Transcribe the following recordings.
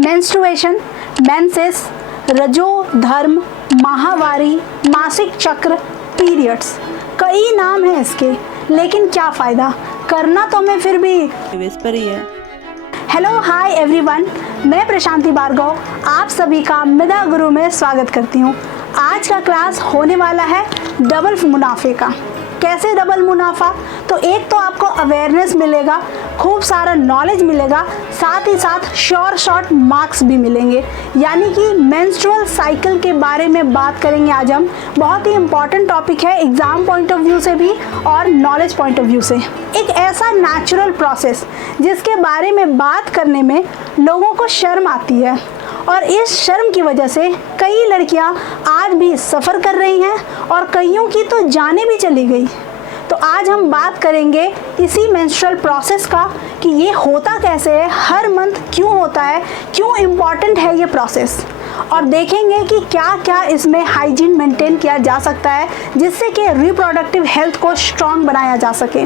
Menstruation, menses, रजो धर्म, माहवारी, मासिक चक्र, पीरियड्स, कई नाम हैं इसके, लेकिन क्या फ़ायदा, करना तो हमें फिर भी विस्पर ही है। हेलो हाय एवरीवन, मैं प्रशांति भार्गव आप सभी का मिदा गुरु में स्वागत करती हूँ। आज का क्लास होने वाला है डबल मुनाफे का। कैसे डबल मुनाफा? तो एक तो आपको अवेयरनेस मिलेगा, खूब सारा नॉलेज मिलेगा, साथ ही साथ शॉर्ट मार्क्स भी मिलेंगे। यानी कि मेंस्ट्रुअल साइकिल के बारे में बात करेंगे आज हम। बहुत ही इंपॉर्टेंट टॉपिक है एग्जाम पॉइंट ऑफ व्यू से भी और नॉलेज पॉइंट ऑफ व्यू से। एक ऐसा नेचुरल प्रोसेस जिसके बारे में बात करने में लोगों को शर्म आती है और इस शर्म की वजह से कई लड़कियां आज भी सफ़र कर रही हैं और कईयों की तो जाने भी चली गई। तो आज हम बात करेंगे इसी मेंस्ट्रुअल प्रोसेस का कि ये होता कैसे है, हर मंथ क्यों होता है, क्यों इम्पॉर्टेंट है ये प्रोसेस, और देखेंगे कि क्या क्या इसमें हाइजीन मेंटेन किया जा सकता है जिससे कि रिप्रोडक्टिव हेल्थ को स्ट्रॉन्ग बनाया जा सके।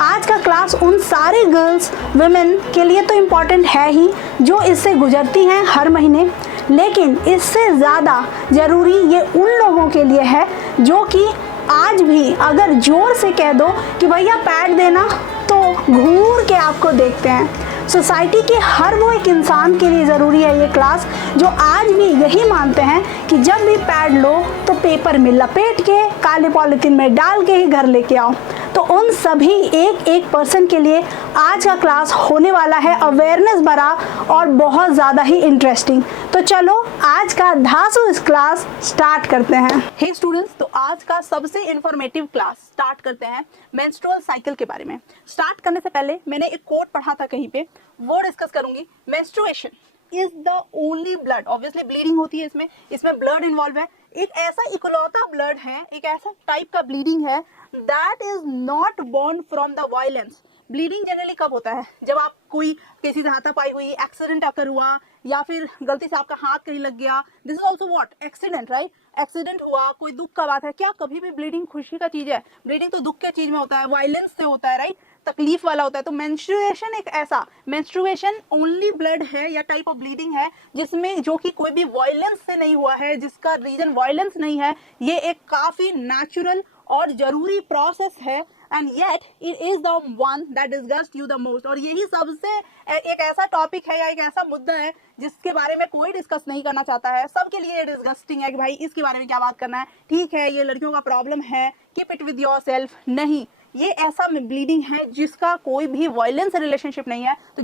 आज का क्लास उन सारे गर्ल्स वुमेन के लिए तो इम्पॉर्टेंट है ही जो इससे गुजरती हैं हर महीने, लेकिन इससे ज़्यादा ज़रूरी ये उन लोगों के लिए है जो कि आज भी अगर ज़ोर से कह दो कि भैया पैड देना तो घूर के आपको देखते हैं। सोसाइटी के हर वो एक इंसान के लिए ज़रूरी है ये क्लास जो आज भी यही मानते हैं कि जब भी पैड लो तो पेपर में लपेट के काले पॉलीथीन में डाल के ही घर लेके आओ। तो उन सभी एक पर्सन के लिए आज का क्लास होने वाला है अवेयरनेस भरा और बहुत ज़्यादा ही इंटरेस्टिंग। तो चलो आज का धासु इस क्लास स्टार्ट करते हैं। हे स्टूडेंट्स, तो आज का सबसे इंफॉर्मेटिव क्लास स्टार्ट करते हैं मेंस्ट्रुअल साइकिल के बारे में। स्टार्ट करने से पहले मैंने एक कोट पढ़ा था कहीं पे, वो डिस्कस करूंगी। Menstruation is the only blood, obviously bleeding होती है इसमें ब्लड इन्वॉल्व है। एक ऐसा इकलौता ब्लड है, एक ऐसा टाइप का ब्लीडिंग है that is not born from the violence. Bleeding generally कब होता है? जब आप कोई किसी से हाथापाई हुई, एक्सीडेंट अकर हुआ, या फिर गलती से आपका हाथ कहीं लग गया। This is also what? Accident, right? Accident हुआ, कोई दुख का बात है। क्या कभी भी ब्लीडिंग खुशी का चीज है? ब्लीडिंग तो दुख के चीज में होता है, वायलेंस से होता है, राइट? तकलीफ वाला होता है। तो मेंस्ट्रुएशन एक ऐसा, मेंस्ट्रुएशन ओनली ब्लड है या टाइप ऑफ ब्लीडिंग है जिसमें जो कि कोई भी वायलेंस से नहीं हुआ है, जिसका रीजन वायलेंस नहीं है। ये एक काफी नेचुरल और जरूरी प्रोसेस है, and yet it is the one that disgust you the most. और यही सबसे एक ऐसा टॉपिक है या एक ऐसा मुद्दा है जिसके बारे में कोई डिस्कस नहीं करना चाहता है। सबके लिए डिस्गस्टिंग है कि भाई इसके बारे में क्या बात करना है। ठीक है, ये लड़कियों का प्रॉब्लम है, कीप इट विद योरसेल्फ। नहीं, ये ऐसा ब्लीडिंग है जिसका कोई भी वायलेंस रिलेशनशिप नहीं है। तो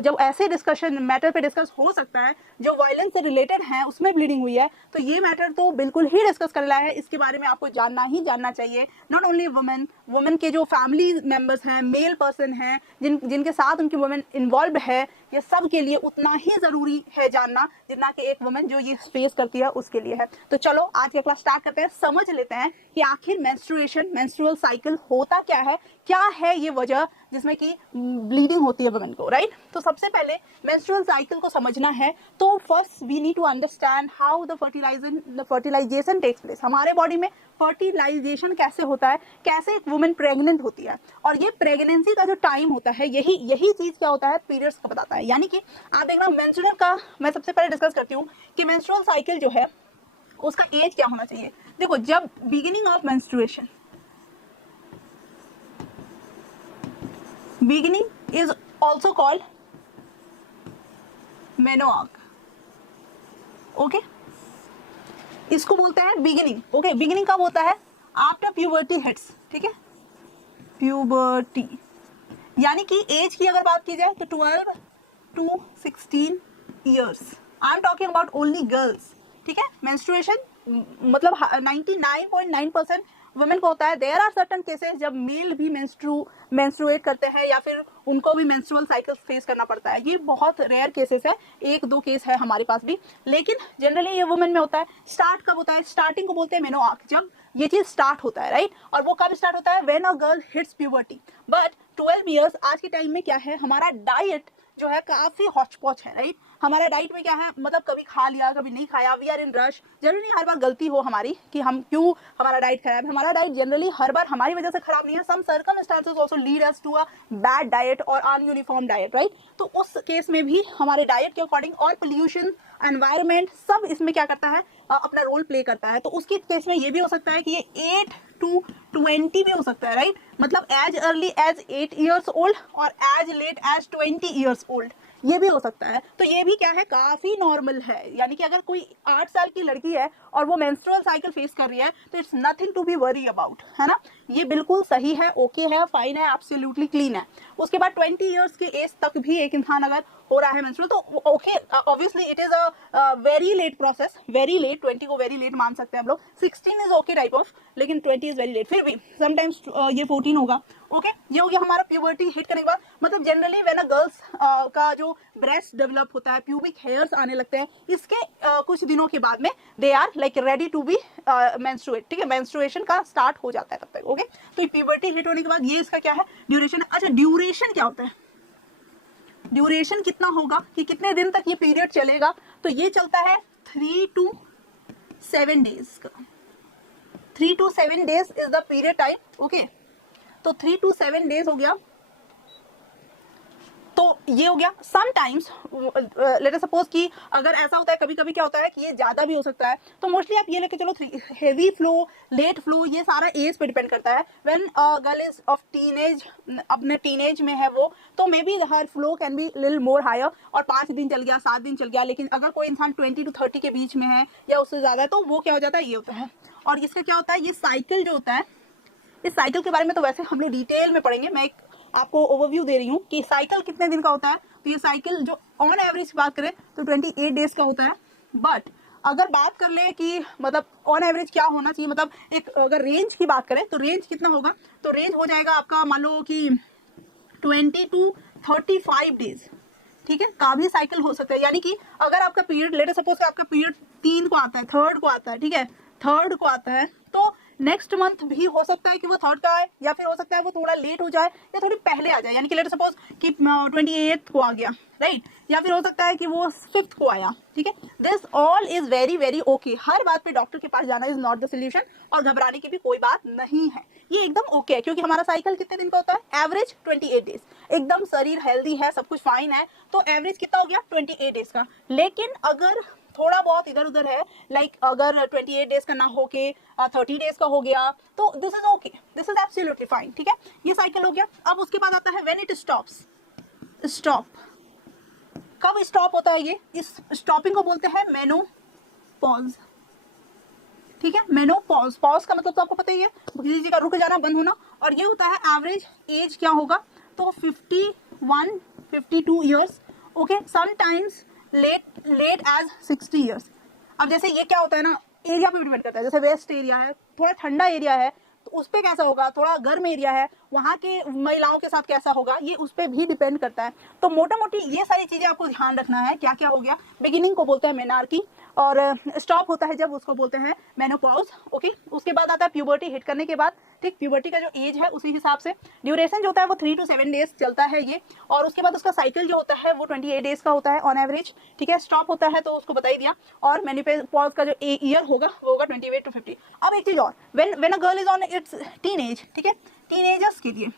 जब ऐसे डिस्कशन मैटर पे डिस्कस हो सकता है जो वायलेंस से रिलेटेड है, उसमें ब्लीडिंग हुई है, तो ये मैटर तो बिल्कुल ही डिस्कस करना है। इसके बारे में आपको जानना चाहिए। नॉट ओनली वुमेन के जो फैमिली मेंबर्स हैं, मेल पर्सन हैं, जिनके साथ उनकी वुमेन इन्वॉल्व है, ये सब के लिए उतना ही जरूरी है जानना जितना कि एक वुमेन जो ये फेस करती है उसके लिए है। तो चलो आज का क्लास स्टार्ट करते हैं। समझ लेते हैं कि आखिर मेंस्ट्रुअल साइकिल होता क्या है ये वजह जिसमें कि ब्लीडिंग होती है वुमेन को, राइट? तो सबसे पहले मेंस्ट्रुअल साइकिल को समझना है तो first we need to understand how the fertilization takes place. हमारे बॉडी में फर्टिलाइजेशन कैसे होता है, कैसे एक वुमेन प्रेग्नेंट होती है, और ये प्रेगनेंसी का जो टाइम होता है यही चीज क्या होता है, पीरियड्स का बताता है। यानी कि आप देखना मेंस्ट्रुअल का मैं सबसे पहले डिस्कस करती हूँ कि मेंस्ट्रुअल साइकिल जो है उसका एज क्या होना चाहिए। देखो, जब beginning of menstruation, beginning is also called menarche, okay? इसको बोलते हैं बिगिनिंग, ओके? बिगिनिंग कब होता है? आफ्टर प्यूबर्टी हिट्स, ठीक है? प्यूबर्टी यानी कि एज की अगर बात की जाए तो 12 to 16 years. I am talking about only girls, ठीक है? मेंस्ट्रुएशन मतलब 99.9% वुमेन को होता है। देयर आर सर्टन केसेस जब मेल भी मेंस्ट्रुएट करते हैं या फिर उनको भी मेंस्ट्रुअल साइकिल फेस करना पड़ता है। ये बहुत रेयर केसेस है, 1-2 केस है हमारे पास भी, लेकिन जनरली ये वुमेन में होता है। स्टार्ट कब होता है? स्टार्टिंग को बोलते हैं मेनोआर्क, जब ये चीज स्टार्ट होता है, राइट? और वो कब स्टार्ट होता है? When a girl hits puberty, but 12 years आज के टाइम में क्या है, हमारा डाइट जो है काफी हॉच पॉच है, राइट। हमारा डाइट में क्या है, मतलब कभी खा लिया कभी नहीं खाया, वी आर इन रश। जरूरी नहीं हर बार गलती हो हमारी कि हम क्यों हमारा डाइट खराब है। हमारा डाइट जनरली हर बार हमारी वजह से खराब नहीं है, some circumstances also lead us to a bad diet और अनयूनिफॉर्म डाइट, राइट। तो उस केस में भी हमारे डाइट के अकॉर्डिंग और पोल्यूशन, एनवायरमेंट, सब इसमें क्या करता है, अपना रोल प्ले करता है। तो उसके केस में ये भी हो सकता है कि ये 8 to 20 भी हो सकता है, राइट। मतलब as early as 8 years old और as late as 20 years old, ये भी हो सकता है। तो ये भी क्या है, काफी नॉर्मल है। यानी कि अगर कोई 8 साल की लड़की है और वो मेंस्ट्रुअल साइकिल फेस कर रही है तो it's nothing to be worry about, है ना। ये बिल्कुल सही है, ओके है, फाइन है, एब्सोल्युटली क्लीन है। उसके बाद 20 ईयर्स के एज तक भी एक इंसान अगर हो रहा है मेंस्ट्रुअल तो okay, obviously it is a very late process, very late. 20 को वेरी लेट मान सकते हैं हम लोग, 16 इज ओके टाइप ऑफ, लेकिन 20 इज वेरी लेट। फिर भी समटाइम्स ये 14 होगा, ओके। ये हो गया हमारा प्यूबर्टी हिट करने के बाद। मतलब जनरली व्हेन अ गर्ल्स का जो ब्रेस्ट डेवलप होता है, प्यूबिक हेयर्स आने लगते हैं, इसके कुछ दिनों के बाद में they are like ready to be menstruate, ठीक है। मेंस्ट्रुएशन का स्टार्ट हो जाता है तब तक, ओके। तो प्यूबर्टी हिट होने के बाद ये इसका क्या है, ड्यूरेशन। अच्छा, ड्यूरेशन क्या होता है, ड्यूरेशन कितना होगा कि कितने दिन तक ये पीरियड चलेगा, तो ये चलता है 3 to 7 डेज का। 3 to 7 days is the period time, okay. तो 3 to 7 डेज हो गया। तो ये हो गया। समटाइम्स लेट अस सपोज कि अगर ऐसा होता है, कभी कभी क्या होता है कि ये ज्यादा भी हो सकता है, तो मोस्टली आप ये लेके चलो हेवी फ्लो, लेट फ्लो, ये सारा एज पे डिपेंड करता है। When girl is of teenage, अपने टीनेज में है वो, तो maybe her flow can be little more higher, और 5 दिन चल गया, 7 दिन चल गया। लेकिन अगर कोई इंसान 20 to 30 के बीच में है या उससे ज्यादा है, तो वो क्या हो जाता है, ये होता है। और इसका क्या होता है, ये साइकिल जो होता है, इस साइकिल के बारे में तो वैसे हम लोग डिटेल में पढ़ेंगे। मैं एक आपको ओवरव्यू दे रही हूँ कि साइकिल कितने दिन का होता है। तो ये साइकिल जो ऑन एवरेज बात करें तो 28 डेज का होता है। बट अगर बात कर ले कि मतलब ऑन एवरेज क्या होना चाहिए, मतलब एक अगर रेंज की बात करें तो रेंज कितना होगा, तो रेंज हो जाएगा आपका, मान लो कि 20 to 35 डेज, ठीक है, का भी साइकिल हो सकता है। यानी कि अगर आपका पीरियड, लेट सपोज आपका पीरियड 3 को आता है, 3rd को आता है, ठीक है, 3rd को आता है, तो नेक्स्ट मंथ भी हो सकता है कि वो 3rd का आए, या फिर हो सकता है वो थोड़ा लेट हो जाए या थोड़ी पहले आ जाए। यानी कि लेट सपोज कि 28 को आ गया, राइट, या फिर हो सकता है कि वो 5th को आया, ठीक है। This all is very very okay. हर बात पे डॉक्टर के पास जाना इज नॉट द सोल्यूशन, और घबराने की भी कोई बात नहीं है, ये एकदम ओके है। क्योंकि हमारा साइकिल कितने दिन का होता है, एवरेज 28 डेज, एकदम शरीर हेल्दी है, सब कुछ फाइन है, तो एवरेज कितना हो गया, 28 डेज का। लेकिन अगर थोड़ा बहुत इधर उधर है, लाइक अगर 28 डेज का ना हो के 30 डेज का हो गया, तो this is okay, this is absolutely fine, ठीक है। ये साइकिल हो गया। अब उसके बाद आता है व्हेन इट स्टॉप्स। स्टॉप कब स्टॉप होता है, ये इस स्टॉपिंग को बोलते हैं मेनोपॉज, ठीक है। मेनोपॉज, पॉज का मतलब तो आपको पता ही है, किसी चीज का रुक जाना, बंद होना। और ये होता है एवरेज एज क्या होगा, तो 51 52 years, okay. Sometimes late age 60 years. अब जैसे ये क्या होता है ना, एरिया पे डिपेंड करता है। जैसे वेस्ट एरिया है, थोड़ा ठंडा एरिया है, तो उस पर कैसा होगा, थोड़ा गर्म एरिया है, वहाँ के महिलाओं के साथ कैसा होगा, ये उस पर भी डिपेंड करता है। तो मोटा मोटी ये सारी चीज़ें आपको ध्यान रखना है। क्या क्या हो गया, बिगिनिंग को बोलते हैं मेनार्की, और स्टॉप होता है जब उसको बोलते हैं मेनोपॉज, ओके। उसके बाद आता है प्यूबर्टी हिट करने के बाद, ठीक। प्यूबर्टी का जो एज है उसी हिसाब से ड्यूरेशन जो होता है वो 3 to 7 डेज चलता है ये। और उसके बाद उसका साइकिल जो होता है वो 28 डेज का होता है ऑन एवरेज, ठीक है। स्टॉप होता है तो उसको बता ही दिया। और मेनोपॉज का जो ईयर होगा वो होगा 28 to 50। अब एक चीज और, when a girl is on it's teenage, ठीक है, टीनेजर्स के लिए,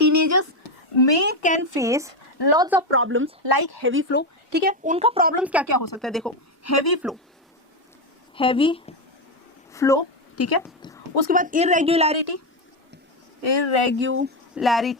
टीनेजर्स में can face lots of problems like heavy flow, ठीक है। उनका प्रॉब्लम क्या क्या हो सकता है, देखो, हेवी फ्लो, ठीक है। उसके बाद इरेगुलरिटी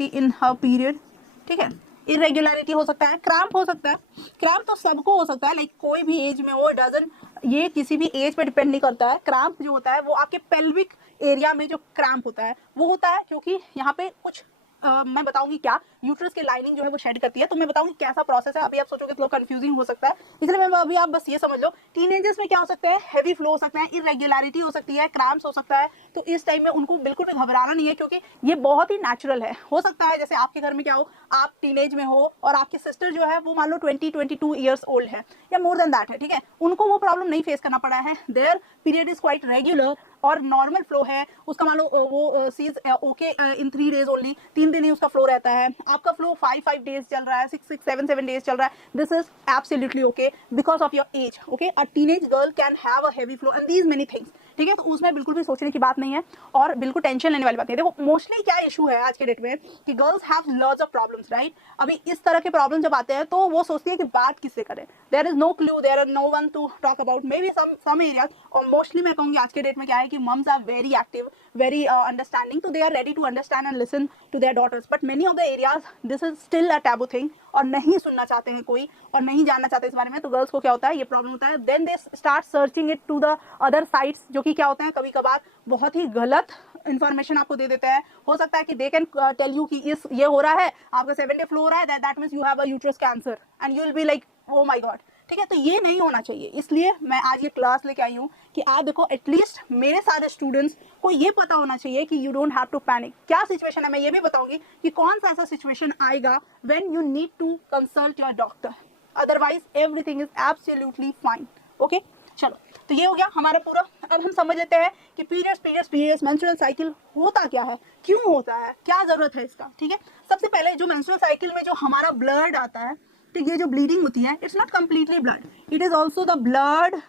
इन हर पीरियड, ठीक है। इरेगुलरिटी हो सकता है, क्रैम्प हो सकता है। क्रैम्प तो सबको हो सकता है, लाइक कोई भी एज में हो, डजन, ये किसी भी एज पे डिपेंड नहीं करता है। क्रैम्प जो होता है वो आपके पेल्विक एरिया में जो क्रैम्प होता है वो होता है, क्योंकि यहाँ पे कुछ मैं बताऊंगी क्या, यूट्रस की लाइनिंग जो है वो शेड करती है। तो मैं बताऊंगी कैसा प्रोसेस है। अभी आप सोचोगे तो कंफ्यूजिंग हो सकता है, इसलिए मैं अभी आप बस ये समझ लो, टीनेजर्स में क्या हो सकते हैं, हेवी फ्लो हो सकते हैं, इरेगुलरिटी हो सकती है, क्रैम्प्स हो सकता है। तो इस टाइम में उनको बिल्कुल भी घबराना नहीं है, क्योंकि ये बहुत ही नेचुरल है। हो सकता है जैसे आपके घर में क्या हो, आप टीनेज में हो और आपकी सिस्टर जो है वो मान लो 22 ईयर्स ओल्ड है या मोर देन दैट है, ठीक है, उनको वो प्रॉब्लम नहीं फेस करना पड़ा है। Their period is quite regular, और नॉर्मल फ्लो है उसका, मान लो वो sees okay in 3 days only, 3 दिन ही उसका फ्लो रहता है, आपका फ्लो 5 डेज चल रहा है, 6 7 डेज चल रहा है, this is absolutely okay because of your age. Okay, a teenage girl can have a heavy flow and these many things, ठीक है। तो उसमें बिल्कुल भी सोचने की बात नहीं है और बिल्कुल टेंशन लेने वाली बात नहीं है। देखो मोस्टली क्या इशू है आज के डेट में कि girls have lots of problems, right. अभी इस तरह के प्रॉब्लम जब आते हैं तो वो सोचती है कि बात किससे करें, there is no clue, there are no one to talk about, may be some areas. और मोस्टली मैं कहूँगी आज के डेट में क्या है कि moms are very active, very understanding, तो they are ready to understand and listen to their daughters, but many of the areas this is still a taboo thing और नहीं सुनना चाहते हैं कोई और नहीं जानना चाहते इस बारे में। तो गर्ल्स को क्या होता है, ये प्रॉब्लम होता है, then they start searching it to the other sites, जो कि क्या होते हैं कभी कभार बहुत ही गलत इन्फॉर्मेशन आपको दे देते हैं। हो सकता है कि दे कैन टेल यू कि इस ये हो रहा है, आपका 7 day फ्लो हो रहा है, that means you have a uterus cancer and you will be like oh my God, ठीक है। तो ये नहीं होना चाहिए, इसलिए मैं आज ये क्लास लेके आई हूँ कि आप देखो एटलीस्ट मेरे सारे स्टूडेंट्स को ये पता होना चाहिए कि you don't have to panic. क्या सिचुएशन है मैं ये भी बताऊंगी कि कौन सा ऐसा सिचुएशन आएगा when you need to consult your doctor, otherwise everything is absolutely fine. Okay, चलो तो ये हो गया हमारा पूरा। अब हम समझ लेते हैं कि पीरियड्स मेंस्ट्रुअल साइकिल होता क्या है, क्यों होता है, क्या जरूरत है इसका, ठीक है। सबसे पहले जो मेंस्ट्रुअल साइकिल में जो हमारा ब्लड आता है, ठीक है, जो ब्लीडिंग होती है, it's not completely blood, it is also the blood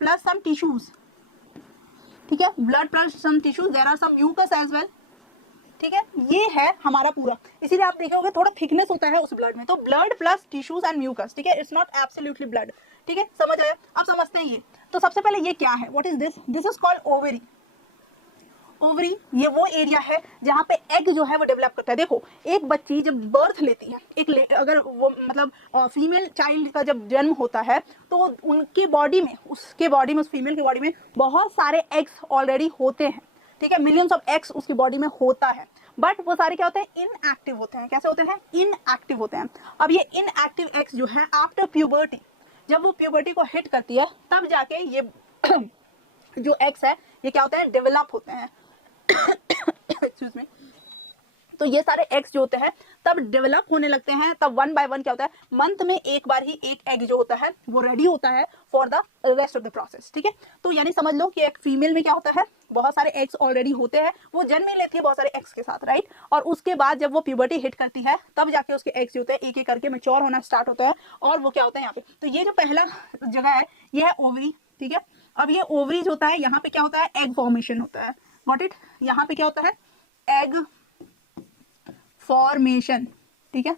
plus some tissues, ठीक है, blood plus some tissues, there are some mucus as well, ठीक है। ये है हमारा पूरा, इसीलिए आप देखोगे थोड़ा थिकनेस होता है उस ब्लड में, तो blood plus tissues and mucus, ठीक है, इट्स नॉट एब्सोल्युटली ब्लड, ठीक है, समझ आया। अब समझते हैं ये, तो सबसे पहले ये क्या है, what is this, this is called ovary. Ovary ये वो एरिया है जहाँ पे एग जो है वो डेवलप करता है। देखो एक बच्ची जब बर्थ लेती है, अगर वो मतलब फीमेल चाइल्ड का जब जन्म होता है तो उनके बॉडी में, उस फीमेल के बॉडी में बहुत सारे एग्स ऑलरेडी होते हैं, ठीक है, मिलियंस ऑफ एग्स उसकी बॉडी में होता है, बट वो सारे क्या होते हैं, इनएक्टिव होते हैं। कैसे होते हैं, इनएक्टिव होते हैं। अब ये इनएक्टिव एग्स जो है आफ्टर प्यूबर्टी, जब वो प्यूबर्टी को हिट करती है तब जाके ये जो एग्स है ये क्या होते हैं, डेवलप होते हैं एक्सक्यूज मी। तो ये सारे एग्स जो होते हैं तब डेवलप होने लगते हैं, तब 1 by 1 क्या होता है, मंथ में एक बार ही एक एग जो होता है वो रेडी होता है for the rest of the process, ठीक है। तो यानी समझ लो कि एक फीमेल में क्या होता है, बहुत सारे एग्स ऑलरेडी होते हैं, वो जन्म ही लेती है बहुत सारे एग्स के साथ, राइट। और उसके बाद जब वो प्यूबर्टी हिट करती है तब जाके उसके एग्स जो होते हैं एक एक करके मैच्योर होना स्टार्ट होता है और वो क्या होता है यहाँ पे। तो ये जो पहला जगह है ये है ओवरी, ठीक है। अब ये ओवरी जो होता है यहाँ पे क्या होता है, एग फॉर्मेशन होता है, गॉट इट। यहाँ पे क्या होता है, एग फॉर्मेशन, ठीक है,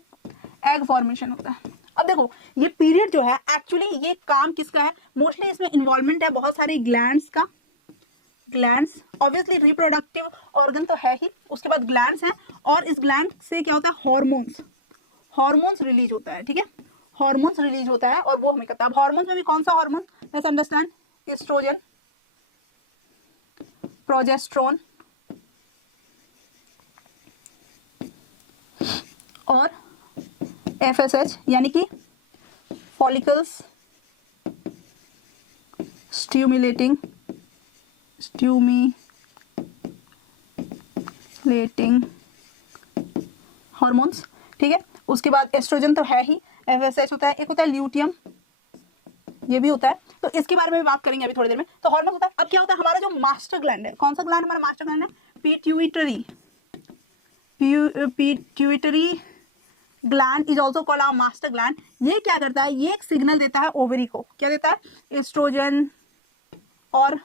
एग फॉर्मेशन होता है। अब देखो ये पीरियड जो है एक्चुअली ये काम किसका है, मोस्टली इसमें इन्वॉल्वमेंट है बहुत सारे ग्लैंड्स का, ग्लैंड्स ऑब्वियसली रिप्रोडक्टिव ऑर्गन तो है ही, उसके बाद ग्लैंड्स हैं और इस ग्लैंड से क्या होता है, हार्मोन्स रिलीज होता है, ठीक है, हार्मोन्स रिलीज होता है और वो हमें करता है। अब हार्मोन्स में भी कौन सा hormone, let's understand, estrogen, progesterone और FSH यानी कि फॉलिकल्स स्टिमुलेटिंग हार्मोन्स, ठीक है। उसके बाद एस्ट्रोजन तो है ही, FSH होता है, एक होता है ल्यूटियम, ये भी होता है, तो इसके बारे में भी बात करेंगे अभी थोड़ी देर में। तो हार्मोन होता है। अब क्या होता है, हमारा जो मास्टर ग्लैंड है, कौन सा ग्लैंड हमारा मास्टर ग्लैंड है, pituitary gland is also called our master gland. ये क्या करता है, ये एक सिग्नल देता है ओवरी को, क्या देता है, एस्ट्रोजन और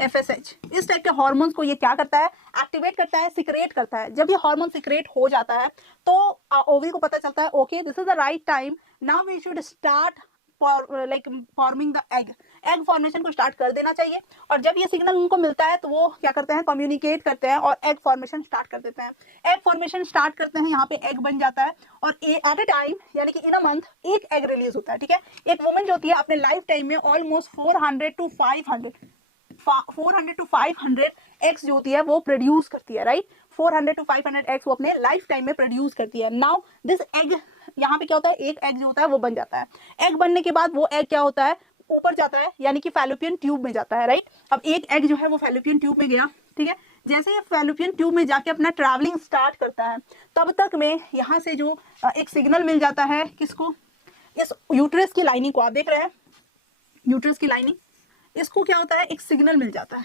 FSH, इस टाइप के हार्मोन्स को ये क्या करता है, एक्टिवेट करता है, सिक्रेट करता है। जब ये हार्मोन सिक्रेट हो जाता है तो ओवरी को पता चलता है okay this is the right time, now we should start forming the egg formation को स्टार्ट कर देना चाहिए। और जब ये सिग्नल उनको मिलता है तो वो क्या करते हैं, कम्युनिकेट करते हैं और एग फॉर्मेशन स्टार्ट कर देते हैं। एग फॉर्मेशन स्टार्ट करते हैं, यहाँ पे एग बन जाता है और एट ए टाइम यानी कि इन अ मंथ एक एग रिलीज होता है, ठीक है। एक वुमन जो होती है अपने लाइफ टाइम में ऑलमोस्ट 400 to 500 एग्स जो होती है वो प्रोड्यूस करती है, राइट। 400 to 500 एग्स वो अपने लाइफ टाइम में प्रोड्यूस करती है। नाउ दिस एग यहाँ पे क्या होता है, एक एग जो होता है वो बन जाता है। एग बनने के बाद वो एग क्या होता है, ऊपर जाता है यानी कि फैलोपियन ट्यूब में जाता है, राइट। अब एक एग जो है वो फैलोपियन ट्यूब में गया, ठीक है। जैसे ये फैलोपियन ट्यूब में जाके अपना ट्रैवलिंग स्टार्ट करता है तब तक में यहाँ से जो एक सिग्नल मिल जाता है किसको, इस यूट्रस की लाइनिंग को, आप देख रहे हैं यूट्रस की लाइनिंग, इसको क्या होता है, एक सिग्नल मिल जाता है।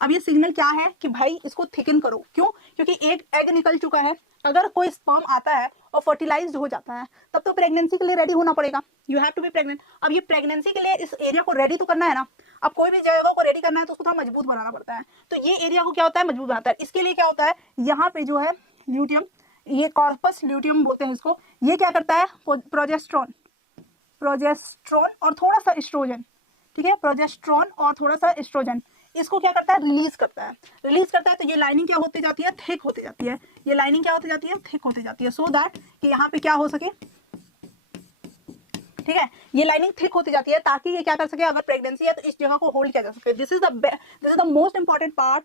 अब ये सिग्नल क्या है कि भाई इसको थिकन करो, क्यों? क्योंकि एक एग निकल चुका है, अगर कोई स्पर्म आता है और फर्टिलाइज्ड हो जाता है तब तो प्रेगनेंसी के लिए रेडी होना पड़ेगा, you have to be pregnant. अब ये प्रेगनेंसी के लिए इस एरिया को रेडी तो करना है ना, अब कोई भी जगह को रेडी करना है तो उसको थोड़ा मजबूत बनाना पड़ता है, तो ये एरिया को क्या होता है, मजबूत बनाता है। इसके लिए क्या होता है, यहाँ पे जो है ल्यूटियम, ये कॉर्पस ल्यूटियम बोलते हैं इसको, ये क्या करता है, प्रोजेस्ट्रॉन और थोड़ा सा एस्ट्रोजन, ठीक है, प्रोजेस्ट्रॉन और थोड़ा सा एस्ट्रोजन, इसको क्या करता है, रिलीज करता है। तो ये लाइनिंग क्या होती जाती है, थिक होती जाती है, ये लाइनिंग क्या होती जाती है, थिक होती जाती है, सो दैट कि यहाँ पे क्या हो सके, ठीक है, ये लाइनिंग थिक होती जाती है ताकि ये क्या कर सके, अगर प्रेगनेंसी है तो इस जगह को होल्ड किया जा सके। This is the most important part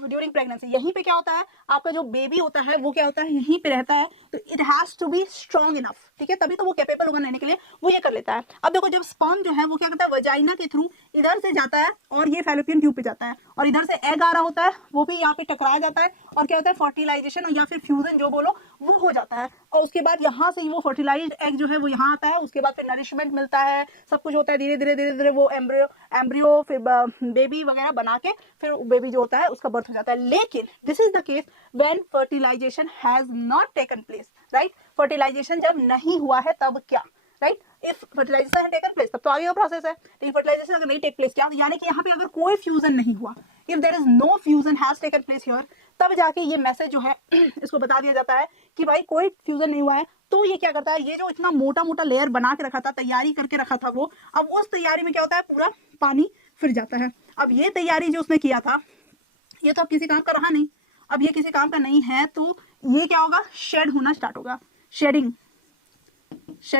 during pregnancy. यहीं पे क्या होता है, आपका जो बेबी होता है वो क्या होता है, यहीं पे रहता है, तो it has to be strong enough, ठीक है, तभी तो वो कैपेबल होगा रहने के लिए, वो ये कर लेता है। अब देखो जब स्पर्म जो है वो क्या करता है, वजाइना के थ्रू इधर से जाता है और ये फैलोपियन ट्यूब पे जाता है, और इधर से एग आ रहा होता है, वो भी यहाँ पे टकराया जाता है, और क्या होता है, फर्टिलाइजेशन या फिर फ्यूजन जो बोलो वो हो जाता है, और उसके बाद यहाँ से वो फर्टिलाइज्ड एग जो है वो यहाँ आता है, उसके बाद फिर नरिशमेंट मिलता है, सब कुछ होता है, धीरे धीरे वो एम्ब्रियो फिर बेबी वगैरह बना के फिर बेबी जो होता है उसका बर्थ हो जाता है। लेकिन this is the case when fertilization has not taken place, right, fertilization जब नहीं हुआ है तब क्या, right, if fertilization has taken place तब तो आगे का प्रोसेस है, लेकिन फर्टिलाइजेशन अगर नहीं टेक प्लेस क्या, यानी कि यहाँ पे अगर कोई फ्यूजन नहीं हुआ, if there is no fusion has taken place here, तब जाके ये मैसेज जो है इसको बता दिया जाता है कि भाई कोई फ्यूजन नहीं हुआ है। तो ये क्या करता है, ये जो इतना मोटा मोटा लेयर बना के रखा था, तैयारी करके रखा था वो, अब उस तैयारी में क्या होता है, पूरा पानी फिर जाता है। अब ये तैयारी जो उसने किया था ये तो अब किसी काम का रहा नहीं, अब ये किसी काम का नहीं है, तो ये क्या होगा, शेड होना स्टार्ट होगा, शेडिंग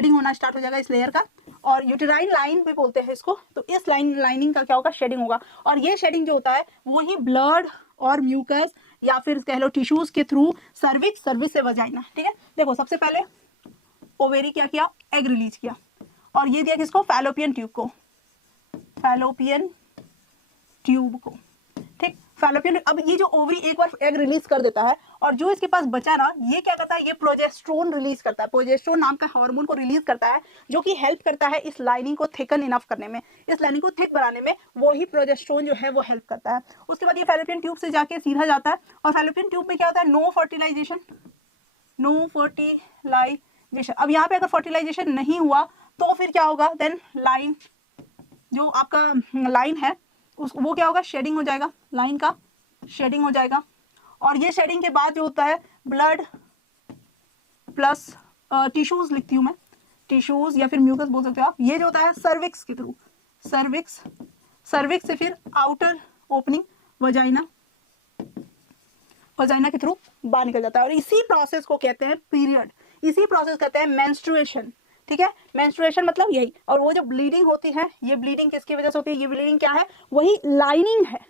होना स्टार्ट हो जाएगा इस लेयर का, और यूटेराइन लाइन भी बोलते हैं इसको, तो इस लाइनिंग का क्या होगा, शेडिंग होगा, और ये शेडिंग जो होता है वही ब्लड और म्यूकस या फिर कह लो टिश्यूज के थ्रू सर्विक्स से वजाइना, ठीक है। देखो सबसे पहले ओवेरी क्या किया, एग रिलीज किया, और ये दिया किसको, फैलोपियन ट्यूब को, ठीक, फैलोपियन। अब ये जो ओवरी एक बार एग रिलीज कर देता है, और जो इसके पास बचा ना, ये क्या करता है, ये प्रोजेस्टेरोन रिलीज करता है, प्रोजेस्टेरोन नाम का हार्मोन को रिलीज करता है, जो कि हेल्प करता है इस लाइनिंग को थिकन इनफ करने में, इस लाइनिंग को थिक बनाने में वही प्रोजेस्टेरोन जो है वो हेल्प करता है। उसके बाद ये फैलोपियन ट्यूब से जाके सीधा जाता है, और फैलोपियन ट्यूब में क्या होता है, नो फर्टिलाइजेशन। अब यहाँ पे अगर फर्टिलाइजेशन नहीं हुआ तो फिर क्या होगा, देन लाइन जो आपका लाइन है वो क्या होगा, शेडिंग हो जाएगा, लाइन का शेडिंग हो जाएगा, और ये शेडिंग के बाद जो होता है ब्लड प्लस टिश्यूज लिखती हूँ मैं, टिश्यूज या फिर म्यूकस बोल सकते हो आप, ये जो होता है सर्विक्स के थ्रू, सर्विक्स से फिर आउटर ओपनिंग वजाइना के थ्रू बाहर निकल जाता है, और इसी प्रोसेस को कहते हैं पीरियड, इसी प्रोसेस कहते हैं मेंस्ट्रुएशन, ठीक है। मेंस्ट्रुएशन मतलब यही, और वो जो ब्लीडिंग होती है, ये ब्लीडिंग किसकी वजह से होती है, ये ब्लीडिंग क्या है, वही लाइनिंग है,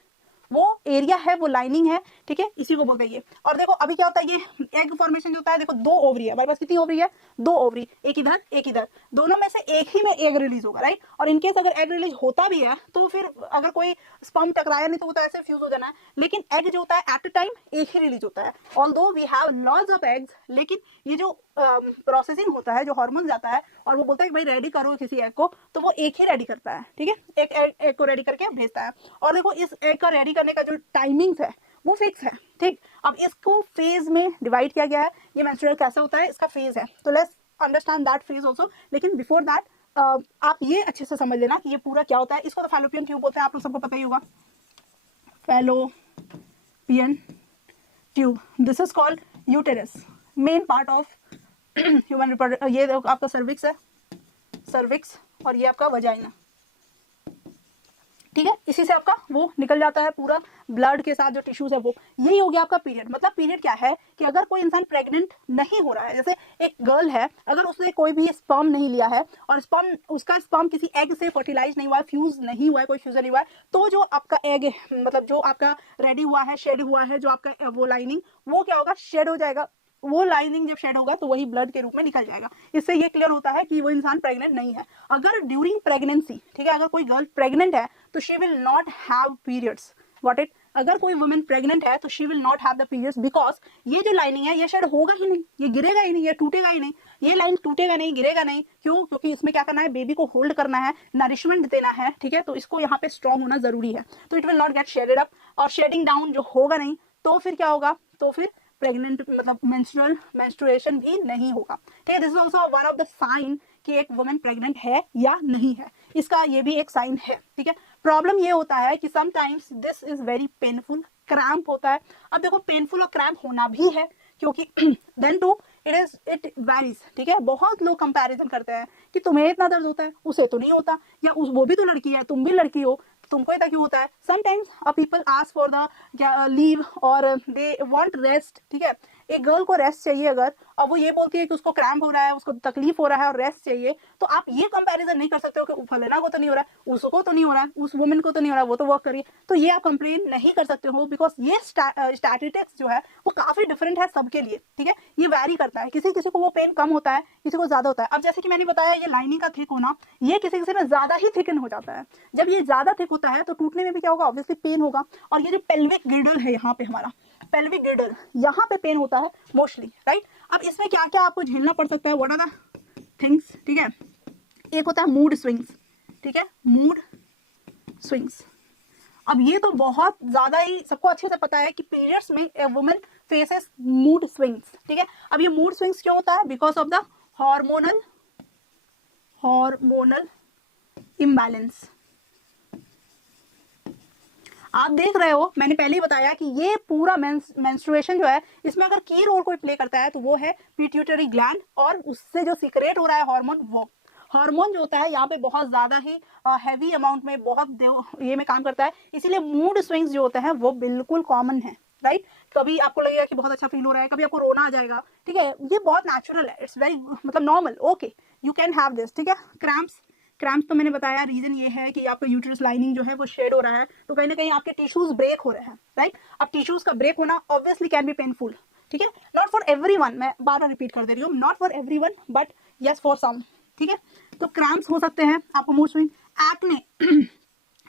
वो एरिया है, वो लाइनिंग है, ठीक है, इसी को बोलते हैं ये। और देखो अभी क्या होता है, ये एग फॉर्मेशन जो होता है, देखो 2 ओवरी है हमारे पास, कितनी ओवरी है, 2 ओवरी, एक इधर, दोनों में से एक ही में एग रिलीज होगा, राइट। और इनकेस अगर एग रिलीज होता भी है तो फिर अगर कोई स्पर्म टकराया नहीं तो वो तो ऐसे फ्यूज हो जाना है, लेकिन एग जो होता है एट अ टाइम एक ही रिलीज होता है, although we have lots of eggs, लेकिन ये जो प्रोसेसिंग होता है, जो हार्मोन जाता है और वो बोलता है कि भाई रेडी करो किसी एग को, तो वो एक ही रेडी करता है, ठीक है, एक एग को रेडी करके भेजता है। और देखो इस एग का रेडी करने का जो टाइमिंग्स है वो फिक्स है, ठीक। अब इसको फेज में डिवाइड किया गया है, ये मेंस्ट्रुअल कैसा होता है, इसका फेज है, तो let's understand that phase also. लेकिन बिफोर दैट आप ये अच्छे से समझ लेना कि ये पूरा क्या होता है। इसको तो फैलोपियन ट्यूब बोलते हैं, आप लोग सबको पता ही होगा, fallopian tube, this is called uterus, main part of human, ये आपका सर्विक्स है, सर्विक्स, और ये आपका वजाइना, ठीक है, इसी से आपका वो निकल जाता है पूरा ब्लड के साथ जो टिश्यूज है वो। यही हो गया आपका पीरियड। मतलब पीरियड क्या है कि अगर कोई इंसान प्रेग्नेंट नहीं हो रहा है, जैसे एक गर्ल है, अगर उसने कोई भी स्पर्म नहीं लिया है और उसका स्पर्म किसी एग से फर्टिलाइज नहीं हुआ है, फ्यूज नहीं हुआ है, कोई फ्यूजन नहीं हुआ है, तो जो आपका एग मतलब जो आपका रेडी हुआ है, शेड हुआ है, जो आपका वो लाइनिंग, वो क्या होगा, शेड हो जाएगा। वो लाइनिंग जब शेड होगा तो वही ब्लड के रूप में निकल जाएगा। इससे ये क्लियर होता है कि वो इंसान प्रेग्नेंट नहीं है। अगर ड्यूरिंग प्रेगनेंसी, ठीक है, अगर कोई गर्ल प्रेग्नेंट है तो she will not have periods, what it अगर कोई वुमेन प्रेग्नेंट है तो she will not have the periods because ये जो लाइनिंग है ये शेड होगा ही नहीं, ये गिरेगा ही नहीं, ये टूटेगा ही नहीं, ये लाइन टूटेगा नहीं, गिरेगा नहीं। क्यों? क्योंकि इसमें क्या करना है, बेबी को होल्ड करना है, नरिशमेंट देना है, ठीक है, तो इसको यहाँ पे स्ट्रॉन्ग होना जरूरी है। तो it will not gate shaded up, और शेडिंग डाउन जो होगा नहीं तो फिर क्या होगा, तो फिर प्रेग्नेंट मतलब मेंस्ट्रुएशन भी नहीं होगा, ठीक है। This is also one of the sign कि एक वुमेन प्रेग्नेंट है या नहीं है, इसका ये भी एक साइन है, ठीक है। प्रॉब्लम ये होता है कि sometimes this is very painful, cramp होता है। अब देखो पेनफुल और क्रैम्प होना भी है क्योंकि देन टू इट वैरीज, ठीक है। बहुत लोग कंपैरिजन करते हैं कि तुम्हें इतना दर्द होता है, उसे तो नहीं होता, या वो भी तो लड़की है, तुम भी लड़की हो, तुमको इतना क्यों होता है। Sometimes people ask for the leave और दे वांट रेस्ट, ठीक है। एक गर्ल को रेस्ट चाहिए अगर, और वो ये बोलती है कि उसको क्रैम्प हो रहा है, उसको तकलीफ हो रहा है और रेस्ट चाहिए, तो आप ये कंपैरिजन नहीं कर सकते हो कि फलाना को तो नहीं हो रहा है, उसको तो नहीं हो रहा है, उस वुमेन को तो नहीं हो रहा है, वो तो वर्क करिए, तो ये आप कंप्लेन नहीं कर सकते हो बिकॉज ये स्टैटिस्टिक्स जो है वो काफी डिफरेंट है सबके लिए, ठीक है। ये वैरी करता है, किसी किसी को वो पेन कम होता है, किसी को ज्यादा होता है। अब जैसे कि मैंने बताया ये लाइनिंग का थिक होना, ये किसी किसी में ज्यादा ही थिकन हो जाता है। जब ये ज्यादा थिक होता है तो टूटने में भी क्या होगा, ऑब्वियसली पेन होगा। और ये जो पेल्विक गिर्डल है, यहाँ पे हमारा पेल्विक गिर्डल, यहाँ पे पेन होता है मोस्टली, राइट। अब इसमें क्या क्या आपको झेलना पड़ सकता है, व्हाट आर द थिंग्स, ठीक है। एक होता है मूड स्विंग्स, ठीक है, मूड स्विंग्स। अब ये तो बहुत ज्यादा ही सबको अच्छे से पता है कि पीरियड्स में a woman faces mood swings, ठीक है। अब ये मूड स्विंग्स क्यों होता है, because of the hormonal imbalance. आप देख रहे हो, मैंने पहले ही बताया कि ये पूरा मेंस्ट्रुएशन जो है, इसमें अगर की रोल कोई प्ले करता है तो वो है पिट्यूटरी ग्लैंड, और उससे जो सीक्रेट हो रहा है हार्मोन, वो हार्मोन जो होता है यहाँ पे बहुत ज्यादा ही हैवी अमाउंट में, बहुत ये में काम करता है। इसीलिए मूड स्विंग्स जो होते हैं वो बिल्कुल कॉमन है, राइट। कभी आपको लगेगा कि बहुत अच्छा फील हो रहा है, कभी आपको रोना आ जाएगा, ठीक है, ये बहुत नेचुरल है, इट्स वेरी मतलब normal, okay, you can have this, ठीक है। क्रैम्प्स तो मैंने बताया, रीजन ये है कि आपका यूट्रस लाइनिंग जो है वो शेड हो रहा है, तो कहीं ना कहीं आपके टिश्यूज ब्रेक हो रहे हैं, राइट। अब टिश्यूज का ब्रेक होना ऑब्वियसली कैन बी पेनफुल, ठीक है, नॉट फॉर एवरीवन, मैं बार बार रिपीट कर दे रही हूँ, not for everyone but yes for some, ठीक है। तो क्रैम्प्स हो सकते हैं आपको, mood swing, acne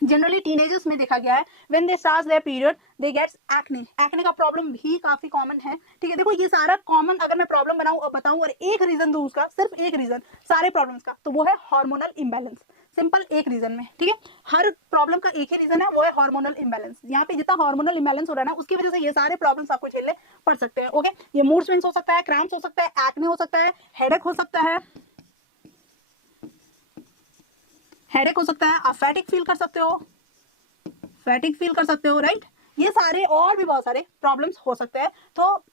generally teenagers में देखा गया है, when they start their period they gets acne का प्रॉब्लम भी काफी कॉमन है, ठीक है। देखो ये सारा कॉमन, अगर मैं प्रॉब्लम बताऊं और एक रीजन दूं उसका, सिर्फ एक रीजन सारे प्रॉब्लम्स का, तो वो है हार्मोनल इम्बैलेंस, सिंपल एक रीजन में, ठीक है। हर प्रॉब्लम का एक ही रीजन है, वो है हार्मोनल इम्बैलेंस। यहाँ पे जितना हार्मोनल इम्बैलेंस हो रहा है ना, उसकी वजह से ये सारे प्रॉब्लम्स आपको झेलने पड़ सकते हैं, ओके। ये मूड स्विंग्स हो सकता है, क्रैम्प्स हो सकता है, एक्ने हो सकता है, हेडेक हो सकता है, आप फैटिक फील कर सकते हो, राइट। ये सारे और भी बहुत सारे प्रॉब्लम्स हो सकते हैं। तो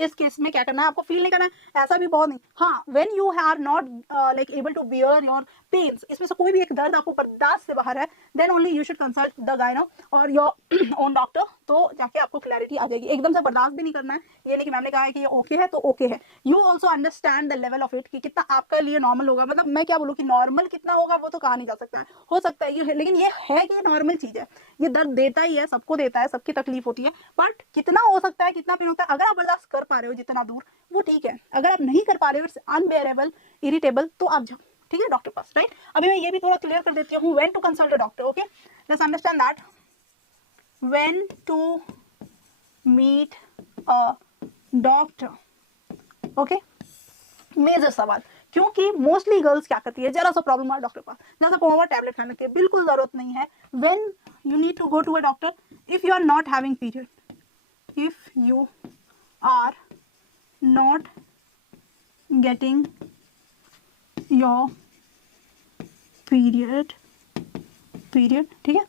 इस केस में क्या करना है, आपको फील नहीं करना है, ऐसा भी बहुत नहीं। हाँ, when you are not like able to bear your pains, इसमें से कोई भी एक दर्द आपको बर्दाश्त से बाहर है, then only you should consult the gyno और योर ओन डॉक्टर, तो जाके आपको क्लैरिटी आ जाएगी। एकदम से बर्दाश्त भी नहीं करना है, ये नहीं कि मैम ने कहा है कि ये ओके है तो ओके है। You also understand the level of it, कि कितना आपके लिए नॉर्मल होगा। मतलब मैं क्या बोलूँ कि नॉर्मल कितना होगा वो तो कहा नहीं जा सकता है, हो सकता है ये, लेकिन ये है कि ये नॉर्मल चीज है, ये दर्द देता ही है, सबको देता है, सबकी तकलीफ होती है, बट कितना हो सकता है, कितना पेन होता है, अगर आप बर्दाश्त कर पा रहे हो जितना दूर, वो ठीक है। अगर आप नहीं कर पा रहे हो, इट्स अनबेयरेबल, इरिटेबल, तो आप जाओ, ठीक है, डॉक्टर पास, राइट। अभी मैं ये भी थोड़ा क्लियर कर देती हूँ, when to consult a doctor, okay. Let's understand that, when to meet a doctor, okay. Major सवाल, क्योंकि मोस्टली गर्ल्स क्या करती है, जरा सा प्रॉब्लम है डॉक्टर पास, जरा सा कोमा टैबलेट खाने की बिल्कुल जरूरत नहीं है। When you need to go to a doctor, if you are not having period, if you are not getting your period, ठीक है,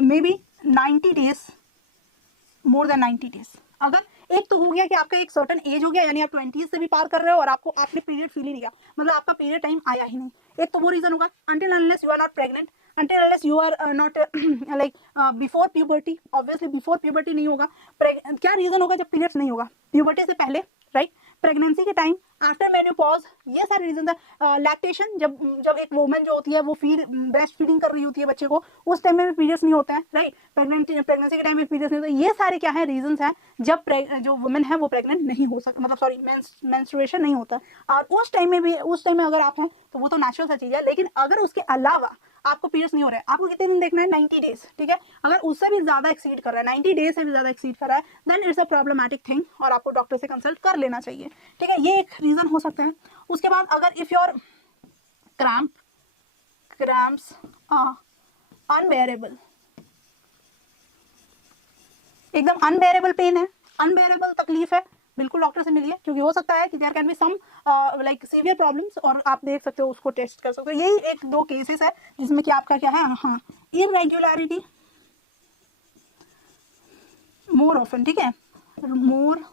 maybe 90 days, more than 90 days। अगर एक तो हो गया कि आपका एक सर्टन एज हो गया, यानी आप 20 से भी पार कर रहे हो और आपने पीरियड फील ही नहीं किया, मतलब आपका पीरियड टाइम आया ही नहीं, एक तो वो रीजन होगा। until unless you are not pregnant, until unless you are not like before puberty, obviously before puberty नहीं होगा। क्या रीजन होगा जब पीरियड्स नहीं होगा, प्यूबर्टी से पहले, राइट, प्रेगनेंसी के टाइम, आफ्टर मेनोपॉज, ये सारे रीजन है। लैक्टेशन, जब एक वुमन जो होती है वो ब्रेस्ट फीडिंग कर रही होती है बच्चे को, उस टाइम में भी पीरियड्स नहीं होते हैं, राइट। प्रेगनेंसी के टाइम में पीरियड्स नहीं होते, ये सारे क्या है रीजंस हैं जब जो वुमेन है वो प्रेग्नेंट नहीं हो सकता, मतलब सॉरी मेंस्ट्रुएशन नहीं होता। और उस टाइम में अगर आप हैं तो वो तो नेचुरल सा चीज है, लेकिन अगर उसके अलावा आपको पीरियड्स नहीं हो रहा है, आपको कितने दिन देखना है, 90 डेज, ठीक है। अगर उससे भी ज्यादा एक्सीड कर रहा है, 90 डेज से भी ज्यादा एक्सीड कर रहा है, then it's a problematic thing और आपको डॉक्टर से कंसल्ट कर लेना चाहिए, ठीक है। ये एक रीजन हो सकता है। उसके बाद अगर इफ योर क्रैम्प्स अनबेरेबल, एकदम अनबेरेबल पेन है, अनबेरेबल तकलीफ है, बिल्कुल डॉक्टर से मिलिए, क्योंकि हो सकता है कि there can be some like severe problems, और आप देख सकते हो, उसको टेस्ट कर सकते हो। यही एक दो केसेस है जिसमें कि आपका क्या है, हाँ, इरेगुलरिटी मोर ऑफन, ठीक है, मोर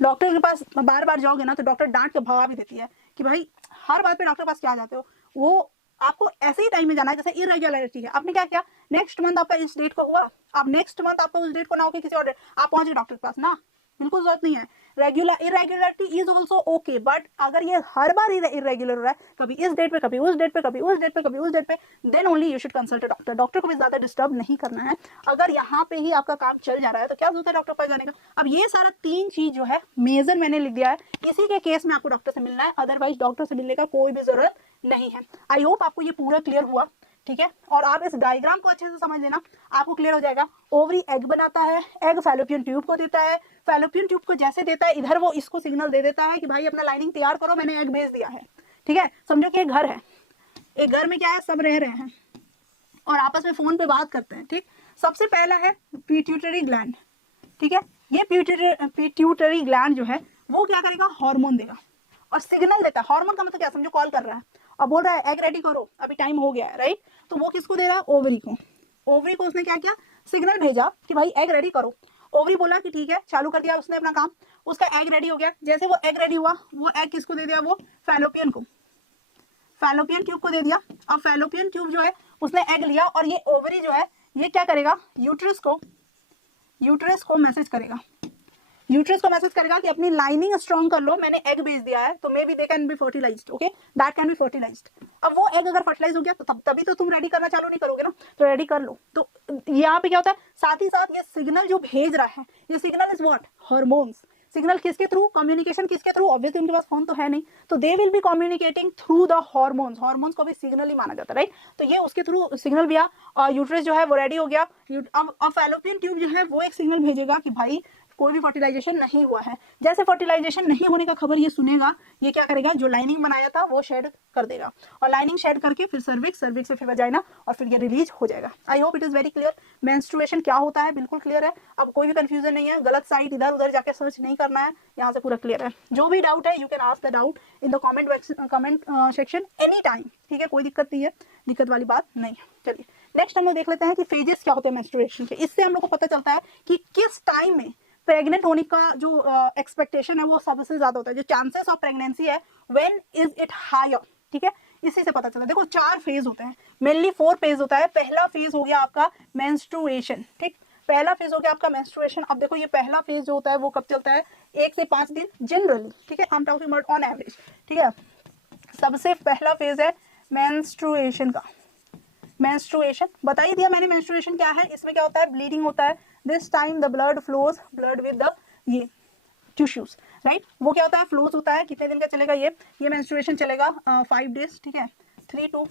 डॉक्टर के पास बार बार जाओगे ना तो डॉक्टर डांट के भगा भी देती है कि भाई हर बात पे डॉक्टर के पास क्या जाते हो। वो आपको ऐसे ही टाइम में जाना है जैसे इरेगुलरिटी है। आपने क्या किया, नेक्स्ट मंथ आपका इस डेट को हुआ, आप नेक्स्ट मंथ आपको उस डेट को ना हो कि किसी और डेट आप पहुंच गए डॉक्टर के पास ना, बिल्कुल जरूरत नहीं है। Irregularity is also okay, but अगर ये हर बार इरेगुलर हो रहा है, कभी इस डेट पे, कभी उस डेट पे, कभी उस डेट पे, कभी उस डेट पे, then only you should consult a doctor. Doctor को भी ज्यादा डिस्टर्ब नहीं करना है। अगर यहाँ पे ही आपका काम चल जा रहा है तो क्या जरूरत है डॉक्टर पास जाने का। अब ये सारा 3 चीज जो है मेजर मैंने लिख दिया है, इसी के केस में आपको डॉक्टर से मिलना है, अदरवाइज डॉक्टर से मिलने का कोई भी जरूरत नहीं है। आई होप आपको ये पूरा क्लियर हुआ, ठीक है। और आप इस डायग्राम को अच्छे से समझ लेना, आपको क्लियर हो जाएगा। ओवरी एग बनाता है, एग फैलोपियन ट्यूब को देता है, फैलोपियन ट्यूब को जैसे देता है इधर वो इसको सिग्नल दे देता है कि भाई अपना लाइनिंग तैयार करो, मैंने एग भेज दिया है, ठीक है। समझो कि एक घर है, एक घर में क्या है, सब रह रहे हैं और आपस में फोन पे बात करते हैं, ठीक। सबसे पहला है पिट्यूटरी ग्लैंड, ठीक है। ये पिट्यूटरी ग्लैंड जो है वो क्या करेगा, हार्मोन देगा और सिग्नल देता है। हार्मोन का मतलब क्या, समझो कॉल कर रहा है और बोल रहा है एग रेडी करो, अभी टाइम हो गया है, राइट। तो वो किसको दे रहा है, ओवरी को। ओवरी को उसने क्या किया, सिग्नल भेजा कि भाई एग रेडी करो। ओवरी बोला कि ठीक है, चालू कर दिया उसने अपना काम, उसका एग रेडी हो गया। जैसे वो एग रेडी हुआ, वो एग किसको दे दिया, वो फैलोपियन को, फैलोपियन ट्यूब को दे दिया। अब फैलोपियन ट्यूब जो है उसने एग लिया और ये ओवरी जो है ये क्या करेगा, यूट्रस को मैसेज करेगा, यूट्रस को मैसेज करेगा कि अपनी लाइनिंग स्ट्रॉन्ग कर लो, मैंने एग भेज दिया है, तो maybe they can be fertilized, okay, that can be fertilized. अब वो एग अगर फर्टिलाइज हो गया तो तभी तो तुम रेडी करना चालू नहीं करोगे ना, तो रेडी कर लो। तो यहाँ पे क्या होता है, साथ ही साथ ये सिग्नल जो भेज रहा है, ये signal is what, hormones. Signal किसके थ्रू, कम्युनिकेशन किसके थ्रू, ऑब्वियसली उनके पास फोन तो है नहीं, तो they will be communicating through the hormones. Hormones को भी सिग्नल ही माना जाता है, राइट। तो ये उसके थ्रू सिग्नल भी और यूट्रस जो है वो रेडी हो गया। अब फैलोपियन ट्यूब जो है वो एक सिग्नल भेजेगा कि भाई कोई भी फर्टिलाइजेशन नहीं हुआ है। जैसे फर्टिलाइजेशन नहीं होने का खबर ये सुनेगा, ये क्या करेगा, जो लाइनिंग बनाया था वो शेड कर देगा, और लाइनिंग शेड करके फिर सर्विक्स से फिर वजाइना, और फिर ये रिलीज हो जाएगा। I hope it is very clear. Menstruation क्या होता है बिल्कुल क्लियर है, अब कोई भी कंफ्यूजन नहीं है, गलत साइड इधर उधर जाके सर्च नहीं करना है, यहाँ से पूरा क्लियर है। जो भी डाउट है you can ask the doubt in the comment section any time, ठीक है, कोई दिक्कत नहीं है, दिक्कत वाली बात नहीं है। चलिए नेक्स्ट हम लोग देख लेते हैं कि फेजेस क्या होते हैं मेंस्ट्रुएशन के। इससे हम लोग को पता चलता है कि किस टाइम में प्रेग्नेंट होने का जो एक्सपेक्टेशन है वो सबसे ज्यादा होता है, जो चांसेस ऑफ प्रेगनेंसी है, व्हेन इज इट हायर, ठीक है, इसी से पता चलता है। देखो 4 फेज होते हैं, मेनली 4 फेज होता है। पहला फेज हो गया आपका मेंस्ट्रुएशन, ठीक, पहला फेज हो गया आपका मेंस्ट्रुएशन। अब देखो ये पहला फेज जो होता है वो कब चलता है, 1 से 5 दिन जनरली, ठीक है, I am talking about on average, ठीक है। सबसे पहला फेज है मेंस्ट्रुएशन का। मेंस्ट्रुएशन बता ही दिया मैंने, मेंस्ट्रुएशन क्या है, इसमें क्या होता है, ब्लीडिंग होता है। This time the blood flows, blood with the ये टिश्यूज, राइट। वो क्या होता है, फ्लोज होता है। कितने दिन का चलेगा ये मेंस्ट्रुएशन चलेगा 5 डेज, ठीक है, 3 to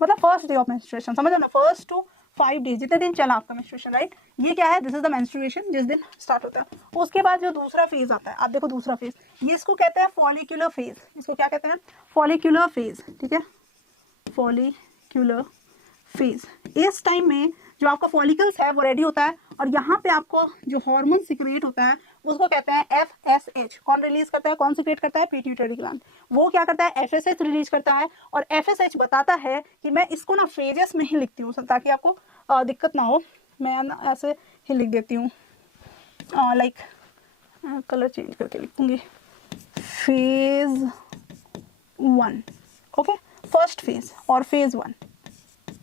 मतलब फर्स्ट डे ऑफ मेंस्ट्रुएशन, समझ लो ना, 1 to 5 डेज, जितने दिन चला आपका मेंस्ट्रुएशन, राइट। ये क्या है, दिस इज द मेंस्ट्रुएशन, जिस दिन स्टार्ट होता है। उसके बाद जो दूसरा फेज आता है, आप देखो दूसरा फेज, ये इसको कहते हैं फॉलिक्यूलर फेज। इसको क्या कहते हैं, फॉलिक्यूलर फेज, ठीक है, फॉलिक्यूलर फेज। इस टाइम में जो आपका फॉलिकल्स है वो रेडी होता है, और यहाँ पे आपको जो हार्मोन सिक्रेट होता है उसको कहते हैं FSH। कौन रिलीज करता है, कौन सिक्रेट करता है, पिट्यूटरी ग्लैंड। वो क्या करता है, FSH रिलीज करता है, और FSH बताता है कि मैं इसको ना फेजेस में ही लिखती हूँ ताकि आपको दिक्कत ना हो। मैं ऐसे ही लिख देती हूँ, लाइक कलर चेंज करके लिखूंगी, फेज 1, ओके, फर्स्ट फेज और फेज 1,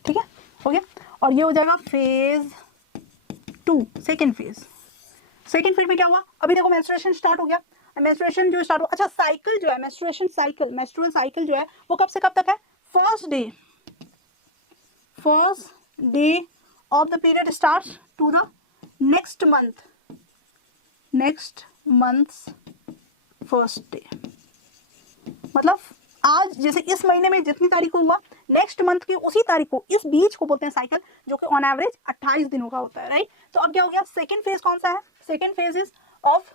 ठीक है, हो गया। और ये हो जाएगा phase 2, second phase. Second phase में क्या हुआ, अभी देखो मेंस्ट्रुएशन स्टार्ट हो गया, मेंस्ट्रुएशन जो स्टार्ट हो, अच्छा साइकिल जो है, मेंस्ट्रुएशन साइकिल, मेंस्ट्रुअल साइकिल जो है वो कब से कब तक है, first day of the period starts to the next month's first day, मतलब आज जैसे इस महीने में जितनी तारीख को हुआ, नेक्स्ट मंथ की उसी तारीख को, इस बीच को बोलते हैं साइकिल, जो कि ऑन एवरेज 28 दिनों का होता है, राइट। तो अब क्या हो गया, सेकेंड फेज कौन सा है, second phase is of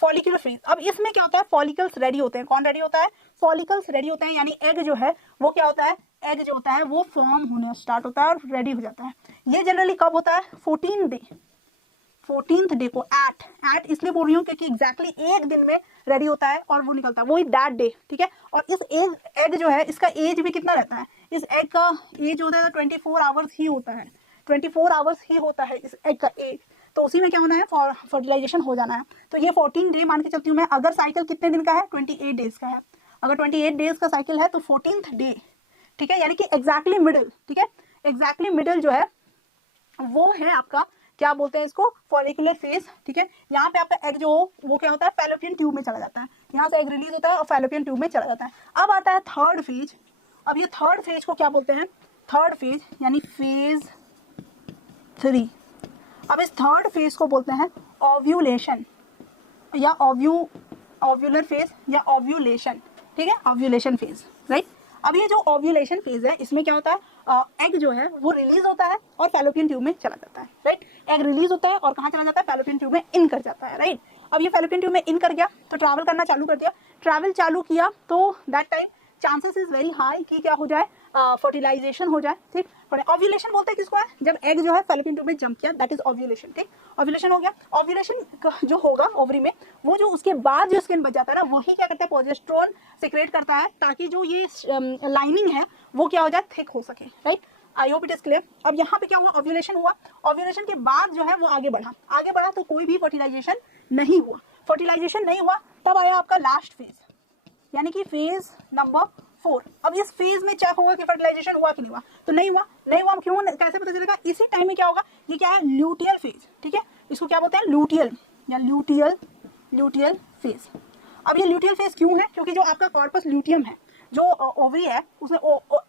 follicular phase. अब इसमें क्या होता है, फॉलिकल्स रेडी होते हैं। कौन रेडी होता है, फॉलिकल्स रेडी होते हैं, यानी एग जो है वो क्या होता है, एग जो होता है वो फॉर्म होने स्टार्ट होता है और रेडी हो जाता है। ये जनरली कब होता है, 14th डे को। एट इसलिए बोल रही हूँ क्योंकि एग्जैक्टली एक दिन में रेडी होता है और वो निकलता है, वही दैट डे, ठीक है। और इस एग जो है, इसका एज भी कितना रहता है, इस एग का एज होता है 24 आवर्स ही होता है, 24 आवर्स ही होता है इस एग का एज। तो उसी में क्या होना है, फर्टिलाइजेशन हो जाना है। तो ये 14 डे मान के चलती हूँ मैं। अगर साइकिल कितने दिन का है, 28 डेज का है। अगर 28 डेज का साइकिल है तो 14th डे, ठीक है, यानी कि एग्जैक्टली मिडिल, ठीक है, एग्जैक्टली मिडिल जो है वो है आपका, क्या बोलते हैं इसको, फॉलिकुलर फेज, ठीक है। यहाँ पे आपका एग जो वो क्या होता है, फैलोपियन ट्यूब में चला जाता है, यहाँ से एग रिलीज होता है और फैलोपियन ट्यूब में चला जाता है। अब आता है थर्ड फेज। अब ये थर्ड फेज को क्या बोलते हैं, थर्ड फेज यानी फेज 3। अब इस थर्ड फेज को बोलते हैं ओव्यूलेशन या ओव्यूलर फेज या ओव्यूलेशन, ठीक है, ओव्यूलेशन फेज, राइट। अब ये जो ओव्यूलेशन फेज है, इसमें क्या होता है, एग जो है वो रिलीज होता है और फैलोपियन ट्यूब में चला जाता है, राइट। एग रिलीज होता है और कहाँ चला जाता है, फैलोपियन ट्यूब में इन कर जाता है, राइट। अब ये फैलोपियन ट्यूब में इन कर गया तो ट्रैवल करना चालू कर दिया। ट्रैवल चालू किया तो that time chances is very high कि क्या हो जाए, फर्टिलाइजेशन हो जाए, ठीक। ओव्यूलेशन बोलते हैं किसको है, जब एग जो है फैलोपियन ट्यूब में जंप किया, दैट इज ओव्यूलेशन, ठीक। ओव्यूलेशन हो गया। ओव्यूलेशन जो होगा ओवरी में, वो जो उसके बाद जो स्किन बच जाता है ना, वही क्या करता है, प्रोजेस्टेरोन सीक्रेट करता है, ताकि जो ये लाइनिंग है वो क्या हो जाए, थिक हो सके, right. I hope it is clear. अब यहाँ पे क्या हुआ, ओव्यूलेशन हुआ। ओव्यूलेशन के बाद जो है वो आगे बढ़ा तो कोई भी फर्टिलाइजेशन नहीं हुआ। फर्टिलाइजेशन नहीं हुआ, तब आया आपका लास्ट फेज, यानी कि फेज नंबर 4। अब इस फेज में चेक होगा कि फर्टिलाइजेशन हुआ कि नहीं हुआ, तो नहीं हुआ क्यों, कैसे पता चलेगा, इसी टाइम में क्या होगा, ये क्या है, ल्यूटियल फेज, ठीक है। इसको क्या बोलते हैं, लूटियल या ल्यूटियल फेज। अब ये ल्यूटियल फेज क्यों है, क्योंकि जो आपका कॉर्पस ल्यूटियम है, जो ओवरी है, उसने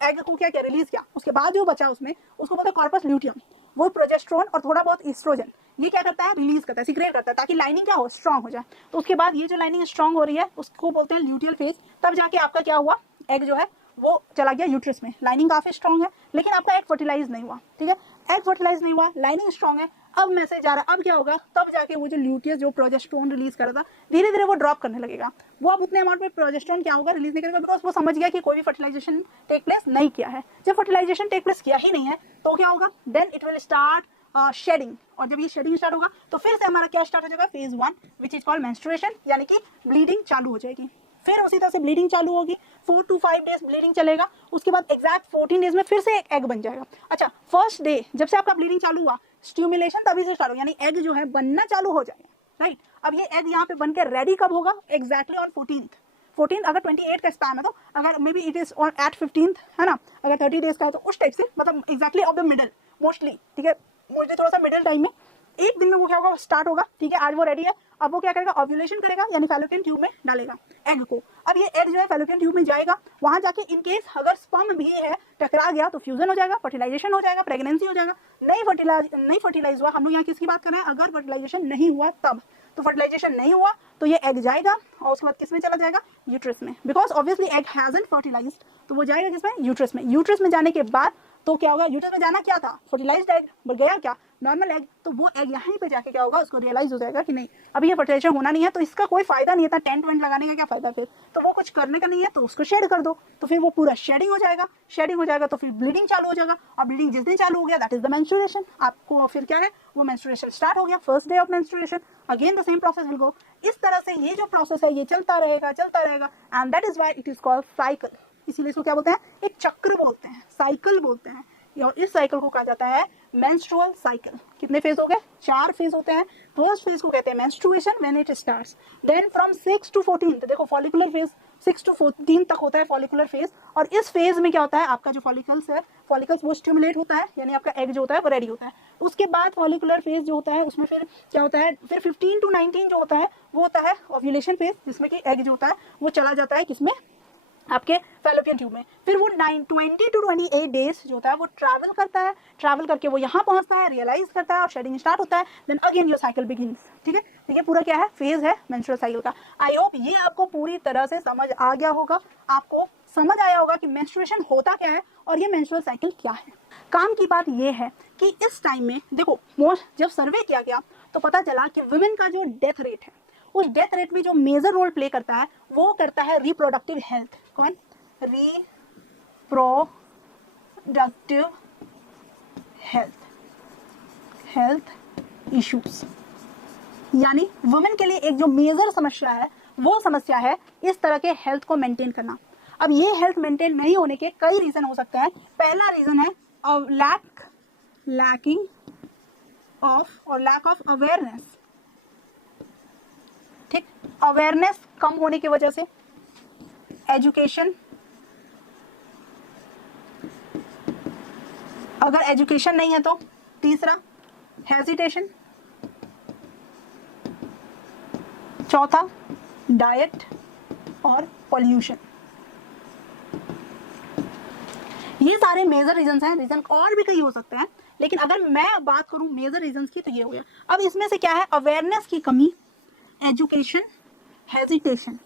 एग को क्या रिलीज किया, उसके बाद जो बचा उसमें, उसको बोलते हैं कॉर्पस ल्यूटियम। वो प्रोजेस्टेरोन और थोड़ा बहुत ईस्ट्रोजन ये क्या करता है, रिलीज करता है, सीक्रेट करता है, ताकि लाइनिंग क्या हो, स्ट्रांग हो जाए। तो उसके बाद ये जो लाइनिंग स्ट्रांग हो रही है उसको बोलते हैं ल्यूटियल फेज। तब जाके आपका क्या हुआ, एग जो है वो चला गया यूट्रस में। लाइनिंग काफी स्ट्रांग है, लेकिन आपका एग फर्टिलाइज नहीं हुआ, ठीक है, एग फर्टिलाइज नहीं हुआ, लाइनिंग स्ट्रांग है। अब मैसेज जा रहा है, अब क्या होगा, तब जाके वो जो ल्यूटियस जो प्रोजेस्टेरोन रिलीज कर रहा था, धीरे धीरे वो ड्रॉप करने लगेगा। वो अब उतने अमाउंट में प्रोजेस्टेरोन क्या होगा, रिलीज नहीं करेगा, बिकॉज वो समझ गया कि कोई भी फर्टिलाइजेशन टेक प्लेस नहीं किया है। जब फर्टिलाइजेशन टेक प्लेस किया ही नहीं है तो क्या होगा, then it will start shedding. और जब ये शेडिंग स्टार्ट होगा तो फिर से हमारा क्या स्टार्ट हो जाएगा, phase 1 which is called menstruation, यानी कि ब्लीडिंग चालू हो जाएगी। फिर उसी तरह से ब्लीडिंग चालू होगी, 4 to 5 डेज ब्लीडिंग चलेगा। उसके बाद एग्जैक्ट 14 डेज में फिर से एक एग बन जाएगा। अच्छा, फर्स्ट डे जब से आपका ब्लीडिंग चालू हुआ, स्टिमुलेशन तभी से स्टार्ट हो, यानी एग जो है बनना चालू हो जाएगा, राइट। अब ये एग यहाँ पे बन के रेडी कब होगा, एग्जैक्टली ऑन 14th। अगर 28 का स्पैम है तो, अगर maybe it is on at 15th, है ना, अगर 30 डेज का है तो उस टाइप से, मतलब exactly of the middle mostly, ठीक है, मुझे थोड़ा सा मिडिल टाइम में एक दिन में वो क्या होगा, स्टार्ट होगा, ठीक है। आज वो रेडी है, अब वो क्या करेगा, ओव्यूलेशन करेगा, यानी फैलोपियन ट्यूब में डालेगा एग को। अब ये एग जो है फैलोपियन ट्यूब में जाएगा, वहां जाके इन केस अगर स्पर्म भी है टकरा गया तो फ्यूजन हो जाएगा, फर्टिलाइजेशन हो जाएगा, प्रेगनेंसी हो जाएगा। नहीं फर्टिलाइज हुआ, हम लोग यहाँ किसकी बात कर रहे हैं, अगर फर्टिलाइजेशन नहीं हुआ तब। तो फर्टिलाइजेशन नहीं हुआ तो ये एग जाएगा और उसके बाद किसमें चला जाएगा, यूट्रस में, because obviously egg hasn't fertilized, तो वो जाएगा किसमें, यूट्रस में। यूट्रस में जाने के बाद तो क्या होगा, यूट्रस में जाना क्या था, फर्टिलाइज्ड एग, बट गया क्या, नॉर्मल एग। तो वो एग यहीं पे जाके क्या होगा, उसको रियलाइज हो जाएगा कि नहीं अभी ये फर्टिलाइजेशन होना नहीं है, तो इसका कोई फायदा नहीं था, टेंट वेंट लगाने का क्या फायदा, फिर तो वो कुछ करने का नहीं है, तो उसको शेड कर दो। तो फिर वो पूरा शेडिंग हो जाएगा, तो फिर ब्लीडिंग चालू हो जाएगा। और ब्लीडिंग जिस दिन चालू हो गया, दैट इज द मेंस्ट्रुएशन। आपको फिर क्या है, वो मेंस्ट्रुएशन स्टार्ट हो गया, first day of menstruation. Again the same process will go. इस तरह से ये जो प्रोसेस है ये चलता रहेगा, and that is why it is called cycle. इसीलिए इसको क्या बोलते हैं, एक चक्र बोलते हैं, साइकिल बोलते हैं। और इस साइकिल को कहा जाता है मेंस्ट्रुअल साइकिल। कितने फेज हो गए, 4 फेज होते हैं। फर्स्ट फेज को कहते हैं menstruation, when it starts. Then from 6 to 14, देखो फॉलिकुलर फेज 6 to 14 तक होता है फॉलिकुलर फेज। और इस फेज में क्या होता है, आपका जो फॉलिकल्स है, फॉलिकल्स वो स्टिमुलेट होता है, यानी आपका एग जो होता है वो रेडी होता है। उसके बाद फॉलिकुलर फेज जो होता है उसमें फिर क्या होता है, फिर 15 to 19 जो होता है वो होता है ओव्यूलेशन फेज, जिसमें कि एग जो होता है वो चला जाता है किसमें, आपके फैलोपियन ट्यूब में। फिर वो 20 to 28 डेज जो होता है वो ट्रैवल करता है, ट्रैवल करके वो यहाँ पहुँचता है, रियलाइज करता है और शेडिंग स्टार्ट होता है, then again your cycle begins. ठीक है, तो ये पूरा क्या है, फेज है मेंस्ट्रुअल साइकिल का। आई होप ये आपको पूरी तरह से समझ आ गया होगा, आपको समझ आया होगा कि मेंस्ट्रुएशन होता क्या है और ये मेंस्ट्रुअल साइकिल क्या है। काम की बात ये है कि इस टाइम में देखो जब सर्वे किया गया तो पता चला कि वुमेन का जो डेथ रेट है, उस डेथ रेट में जो मेजर रोल प्ले करता है वो करता है रिप्रोडक्टिव हेल्थ। कौन? Reproductive health issues. यानी वुमेन के लिए एक जो मेजर समस्या है वो समस्या है इस तरह के हेल्थ को मेंटेन करना। अब ये हेल्थ मेंटेन नहीं होने के कई रीजन हो सकते हैं। पहला रीजन है लैक ऑफ अवेयरनेस। ठीक, अवेयरनेस कम होने की वजह से, एजुकेशन, अगर एजुकेशन नहीं है तो तीसरा हेजिटेशन, चौथा डाइट और पॉल्यूशन। ये सारे मेजर रीजंस हैं। रीजन और भी कई हो सकते हैं, लेकिन अगर मैं बात करूं मेजर रीजंस की तो ये हो गया। अब इसमें से क्या है, अवेयरनेस की कमी, एजुकेशन, हेजिटेशन,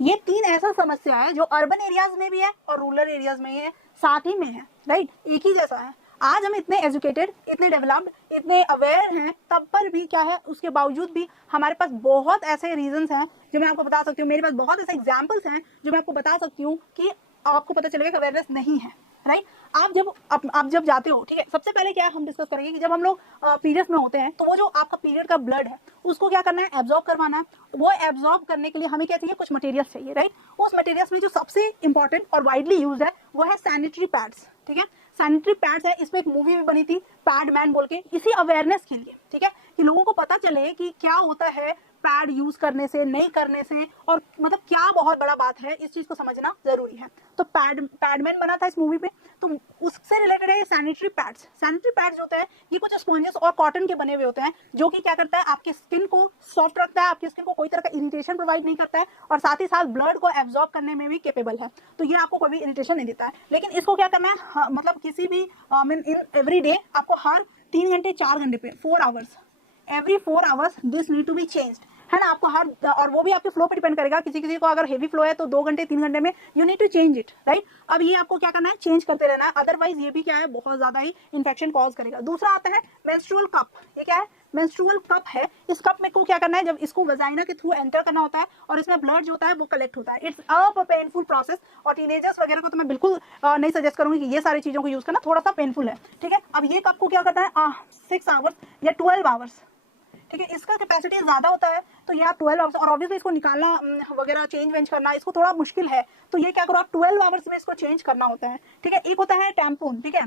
ये तीन ऐसा समस्या है जो अर्बन एरियाज में भी है और रूरल एरियाज में है, साथ ही में है, राइट, एक ही जैसा है। आज हम इतने एजुकेटेड, इतने डेवलप्ड, इतने अवेयर हैं, तब पर भी क्या है, उसके बावजूद भी हमारे पास बहुत ऐसे रीजंस हैं जो मैं आपको बता सकती हूँ। मेरे पास बहुत ऐसे एग्जाम्पल्स हैं जो मैं आपको बता सकती हूँ कि आपको पता चलेगा कि अवेयरनेस नहीं है, राइट। आप जब जाते हो, ठीक है, सबसे पहले क्या हम डिस्कस करेंगे कि जब हम लोग पीरियड्स में होते हैं तो वो जो आपका पीरियड का ब्लड है उसको क्या करना है, एब्जॉर्ब करवाना है। वो एब्जॉर्ब करने के लिए हमें क्या चाहिए, कुछ मटेरियल्स चाहिए, राइट। उस मटेरियल्स में जो सबसे इंपॉर्टेंट और वाइडली यूज है वो है सैनिटरी पैड्स। ठीक है, सैनिटरी पैड्स है, इस पर एक मूवी भी बनी थी पैड मैन बोल के, इसी अवेयरनेस के लिए, ठीक है, कि लोगों को पता चले कि क्या होता है पैड यूज करने से, नहीं करने से, और मतलब क्या बहुत बड़ा बात है, इस चीज को समझना जरूरी है। तो पैडमैन बना था इस मूवी पे, तो उससे रिलेटेड है सैनिटरी पैड्स। सैनिटरी पैड्स होते हैं ये कुछ स्पॉन्जेस और कॉटन के बने हुए होते हैं जो कि क्या करता है, आपकी स्किन को सॉफ्ट रखता है, आपकी स्किन को कोई तरह का इरिटेशन प्रोवाइड नहीं करता है, और साथ ही साथ ब्लड को एब्जॉर्ब करने में भी केपेबल है। तो ये आपको कोई भी इरिटेशन नहीं देता है। लेकिन इसको क्या करना है, मतलब किसी भी इन एवरी डे आपको हर 3 घंटे 4 घंटे पे 4 hours, every 4 hours this need to be changed, है ना। आपको हर, और वो भी आपके फ्लो पे डिपेंड करेगा, किसी किसी को अगर हेवी फ्लो है तो 2 घंटे 3 घंटे में you need to change it, right. अब ये आपको क्या करना है, चेंज करते रहना है, अदरवाइज ये भी क्या है, बहुत ज्यादा ही इन्फेक्शन कॉज करेगा। दूसरा आता है मेंस्ट्रुअल कप। ये क्या है, मेंस्ट्रुअल कप है। इस कप में को क्या करना है, जब इसको वजाइना के थ्रू एंटर करना होता है और इसमें ब्लड जो होता है वो कलेक्ट होता है। इट्स अ पेनफुल प्रोसेस, और टीनेजर्स वगैरह को तो मैं बिल्कुल नहीं सजेस्ट करूंगी कि ये सारी चीजों को यूज करना, थोड़ा सा पेनफुल है, ठीक है। अब ये कप को क्या करता है, 6 आवर्स या 12 आवर्स, ठीक है, इसका कैपेसिटी ज्यादा होता है, तो ये आप 12 आवर्स, और ऑब्वियसली इसको निकालना वगैरह चेंज वेंज करना इसको थोड़ा मुश्किल है, तो ये क्या करो आप 12 आवर्स में इसको चेंज करना होता है, ठीक है। एक होता है टैम्पून, ठीक है,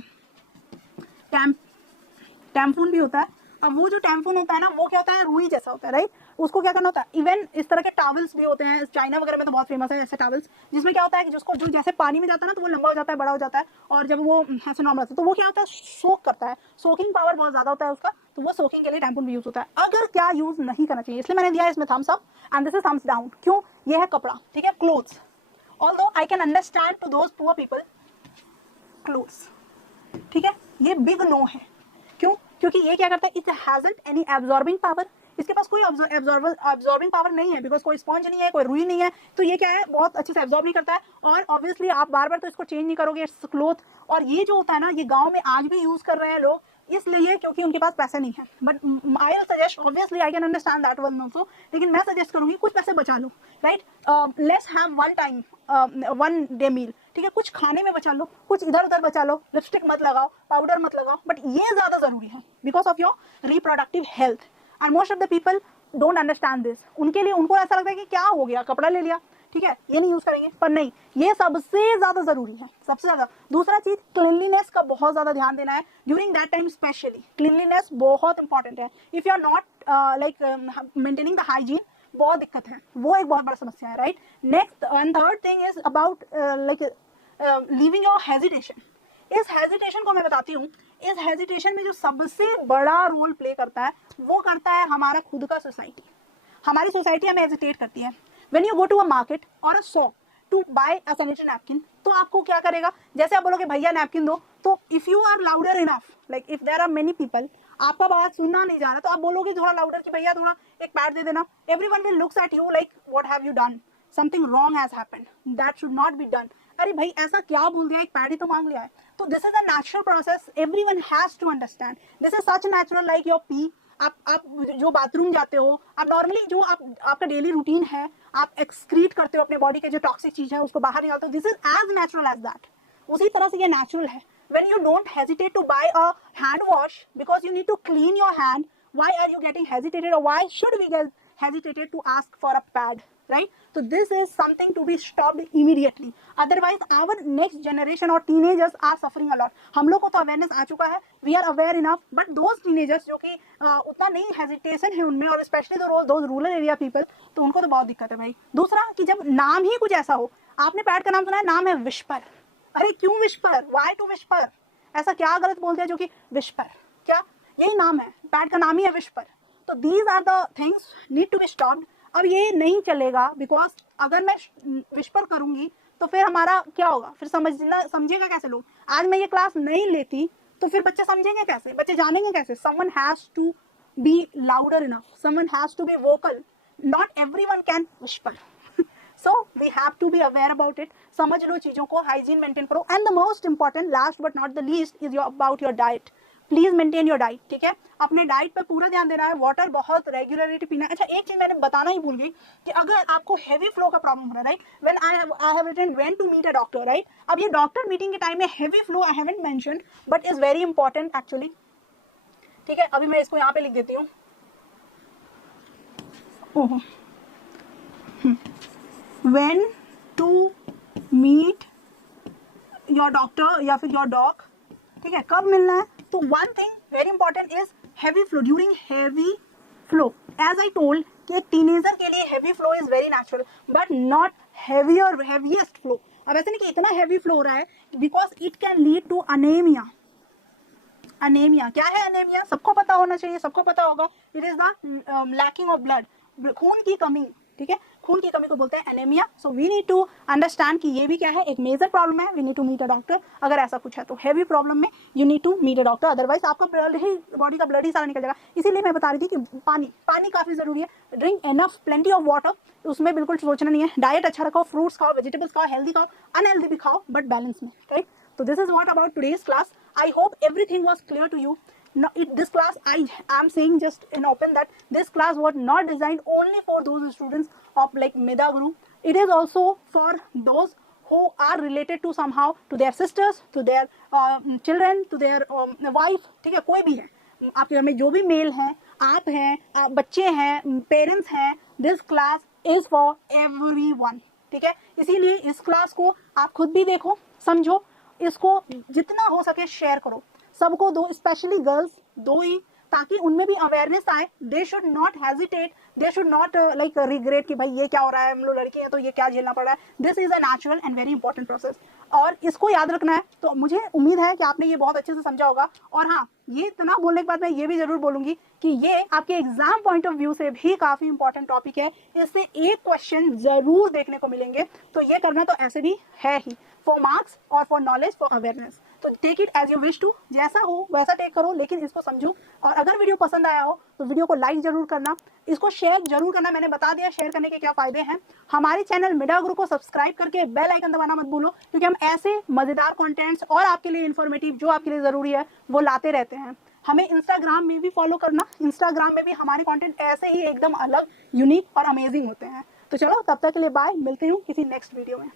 टैम्पून भी होता है। अब वो जो टैम्पून होता है ना, वो क्या होता है, रुई जैसा होता है, राइट। उसको क्या करना होता है, इवन इस तरह के टॉवल्स भी होते हैं, चाइना वगैरह में तो बहुत फेमस है ऐसे टॉवल्स, जिसमें क्या होता है कि जिसको जो जैसे पानी में जाता है ना तो वो लंबा हो जाता है, बड़ा हो जाता है, और जब वो ऐसे नॉर्मल होता है तो वो क्या होता है, सोक करता है, सोकिंग पावर बहुत ज्यादा होता है उसका, तो वो सोकिंग के लिए टैम्पून भी यूज होता है। अगर क्या यूज नहीं करना चाहिए, इसलिए मैंने दिया है इसमें thumbs up and this is thumbs down. क्यों, ये है कपड़ा, ठीक है, clothes. Although I can understand to those poor people, clothes, ठीक है, ये बिग नो है। क्यों, क्योंकि ये क्या करता है, it hasn't any absorbing power, इसके पास कोई एब्जॉर्बिंग पावर नहीं है, बिकॉज कोई स्पॉन्ज नहीं है, कोई रुई नहीं है, तो ये क्या है, बहुत अच्छे से एब्जॉर्ब नहीं करता है, और ऑब्वियसली आप बार बार तो इसको चेंज नहीं करोगे, इट्स क्लोथ। और ये जो होता है ना, ये गांव में आज भी यूज कर रहे हैं लोग, इसलिए क्योंकि उनके पास पैसे नहीं है। But I will suggest, obviously I can understand that one also, लेकिन मैं सजेस्ट करूंगी कुछ पैसे बचा लो, right. Let's have one day meal, ठीक है, कुछ खाने में बचा लो, कुछ इधर उधर बचा लो, लिपस्टिक मत लगाओ, पाउडर मत लगाओ, बट ये ज्यादा जरूरी है because of your reproductive health. And most of the people don't understand this. उनके लिए, उनको ऐसा लगता है कि क्या हो गया, कपड़ा ले लिया, ठीक है, ये नहीं यूज करेंगे, पर नहीं, ये सबसे ज्यादा जरूरी है, सबसे ज्यादा। दूसरा चीज, क्लीनलीनेस का बहुत ज्यादा ध्यान देना है during that time, specially cleanliness बहुत इंपॉर्टेंट है। If you are not like maintaining the hygiene, बहुत दिक्कत है, वो एक बहुत बड़ा समस्या है, right. Next and third thing is about like leaving your hesitation. इस हेजिटेशन को मैं बताती हूँ, इस हेजिटेशन में जो सबसे बड़ा रोल प्ले करता है वो करता है हमारा खुद का सोसाइटी। हमारी सोसाइटी हमें हेजिटेट करती है। When you go to a market और a shop, to buy a sanitary napkin, तो आपको क्या करेगा, जैसे आप बोलोगे भैया नैपकिन दो, तो if you are louder enough, like if there are many people, आपका बात सुनना नहीं जा रहा, तो आप बोलोगे थोड़ा लाउडर कि भैया थोड़ा एक पैड दे देना, everyone will looks at you like what have you done, something wrong has happened, that should not be done. अरे भाई ऐसा क्या बोल दिया, एक पैड ही तो मांग लिया है। तो this is a natural process, everyone has to understand, this is such natural like your pee. आप जो बाथरूम जाते हो, आप नॉर्मली जो आपका डेली रूटीन है, आप एक्सक्रीट करते हो अपने बॉडी के जो टॉक्सिक चीज है उसको बाहर निकालते हो, this is as natural as that. उसी तरह से ये नेचुरल है। When you don't hesitate to buy a hand wash because you need to clean your hand, why are you getting hesitated, or why should we get hesitated to ask for a pad, right? So this is something to be stopped immediately. Otherwise our next generation or teenagers are suffering a lot. हम लोग को तो awareness आ चुका है, we are aware enough, but those teenagers जो कि उतना नहीं hesitation है उनमें, और especially those rural area people, तो उनको तो बहुत दिक्कत है भाई। दूसरा कि जब नाम ही कुछ ऐसा हो, आपने पैड का नाम सुना है, नाम है विस्पर। अरे क्यों विस्पर, वाई टू विस्पर, ऐसा क्या गलत बोल दिया जो कि विस्पर, क्या यही नाम है, पैड का नाम ही है विस्पर। तो these are the things need to be stopped. अब ये नहीं चलेगा, बिकॉज अगर मैं विस्पर करूंगी तो फिर हमारा क्या होगा, फिर समझेगा कैसे लोग। आज मैं ये क्लास नहीं लेती तो फिर बच्चे समझेंगे कैसे, बच्चे जानेंगे कैसे। Someone has to be louder enough, someone has to be vocal, not everyone can whisper. So we have to be aware about it. समझ लो चीजों को, हाइजीन मेंटेन करो, and the most important last but not the least is about your diet. Please maintain your diet, ठीक है, अपने diet पे पूरा ध्यान देना है, वाटर बहुत रेगुलरिटी पीना है। अच्छा एक चीज मैंने बताना ही भूल गई कि अगर आपको हेवी फ्लो का प्रॉब्लम हो रहा है, right, when I have written when to meet a doctor, right. अब ये डॉक्टर मीटिंग के टाइम में heavy flow I haven't mentioned but is very important actually, ठीक है। अभी मैं इसको यहाँ पे लिख देती हूँ। ओहो, when to meet your doctor या फिर your doc, ठीक है, कब मिलना है। तो one thing very important is heavy flow, during heavy flow, as I told कि teenager के लिए heavy flow is very natural but not heaviest flow। अब ऐसे नहीं कि इतना heavy flow हो रहा है, because it can lead to anemia। Anaemia क्या है, अनेमिया सबको पता होना चाहिए, सबको पता होगा, it is the lacking of blood, खून की कमी, ठीक है, खून की कमी को बोलते हैं anaemia. So we need to understand कि ये भी क्या है, एक मेजर प्रॉब्लम है, we need to meet a doctor. अगर ऐसा कुछ है तो हेवी प्रॉब्लम में you need to meet a doctor, otherwise आपका ब्लड ही, बॉडी का ब्लड ही सारा निकल जाएगा। इसीलिए मैं बता रही थी कि पानी काफी जरूरी है, drink enough, plenty of water, उसमें बिल्कुल सोचना नहीं है। डाइट अच्छा रखो, फ्रूट्स खाओ, वेजिटेबल्स खाओ, हेल्दी खाओ, अनहेल्दी भी खाओ, बट बैलेंस में, right. So this is what about today's class. I hope everything was clear to you. Now, this class, I am saying just in open that this class was not designed only for those students of like Meda Guru. It is also for those who are related to somehow to their sisters, to their children, to their wife. ठीक है, कोई भी है आपके घर में, जो भी मेल हैं, आप हैं, बच्चे हैं, पेरेंट्स हैं, this class is for everyone, ठीक है। इसीलिए इस क्लास को आप खुद भी देखो, समझो, इसको जितना हो सके शेयर करो, सबको दो, स्पेशली गर्ल्स दो ही, ताकि उनमें भी अवेयरनेस आए। They should not hesitate, they should not like regret कि भाई ये क्या हो रहा है, हम लोग लड़की हैं तो ये क्या झेलना पड़ रहा है। This is a natural and very important process, और इसको याद रखना है। तो मुझे उम्मीद है कि आपने ये बहुत अच्छे से समझा होगा। और हाँ, ये इतना बोलने के बाद मैं ये भी जरूर बोलूंगी कि ये आपके एग्जाम पॉइंट ऑफ व्यू से भी काफी इंपॉर्टेंट टॉपिक है, इससे एक क्वेश्चन जरूर देखने को मिलेंगे। तो ये करना तो ऐसे भी है ही, फॉर मार्क्स और फॉर नॉलेज, फॉर अवेयरनेस। तो take it as you wish to, जैसा हो वैसा टेक करो, लेकिन इसको समझो। और अगर वीडियो पसंद आया हो तो वीडियो को लाइक जरूर करना, इसको शेयर जरूर करना। मैंने बता दिया शेयर करने के क्या फायदे हैं। हमारे चैनल मिडा गुरु को सब्सक्राइब करके बेल आइकन दबाना मत भूलो, क्योंकि हम ऐसे मजेदार कंटेंट्स और आपके लिए इन्फॉर्मेटिव, जो आपके लिए जरूरी है, वो लाते रहते हैं। हमें इंस्टाग्राम में भी फॉलो करना, इंस्टाग्राम में भी हमारे कंटेंट ऐसे ही एकदम अलग, यूनिक और अमेजिंग होते हैं। तो चलो, तब तक के लिए बाय, मिलते हूँ किसी नेक्स्ट वीडियो में।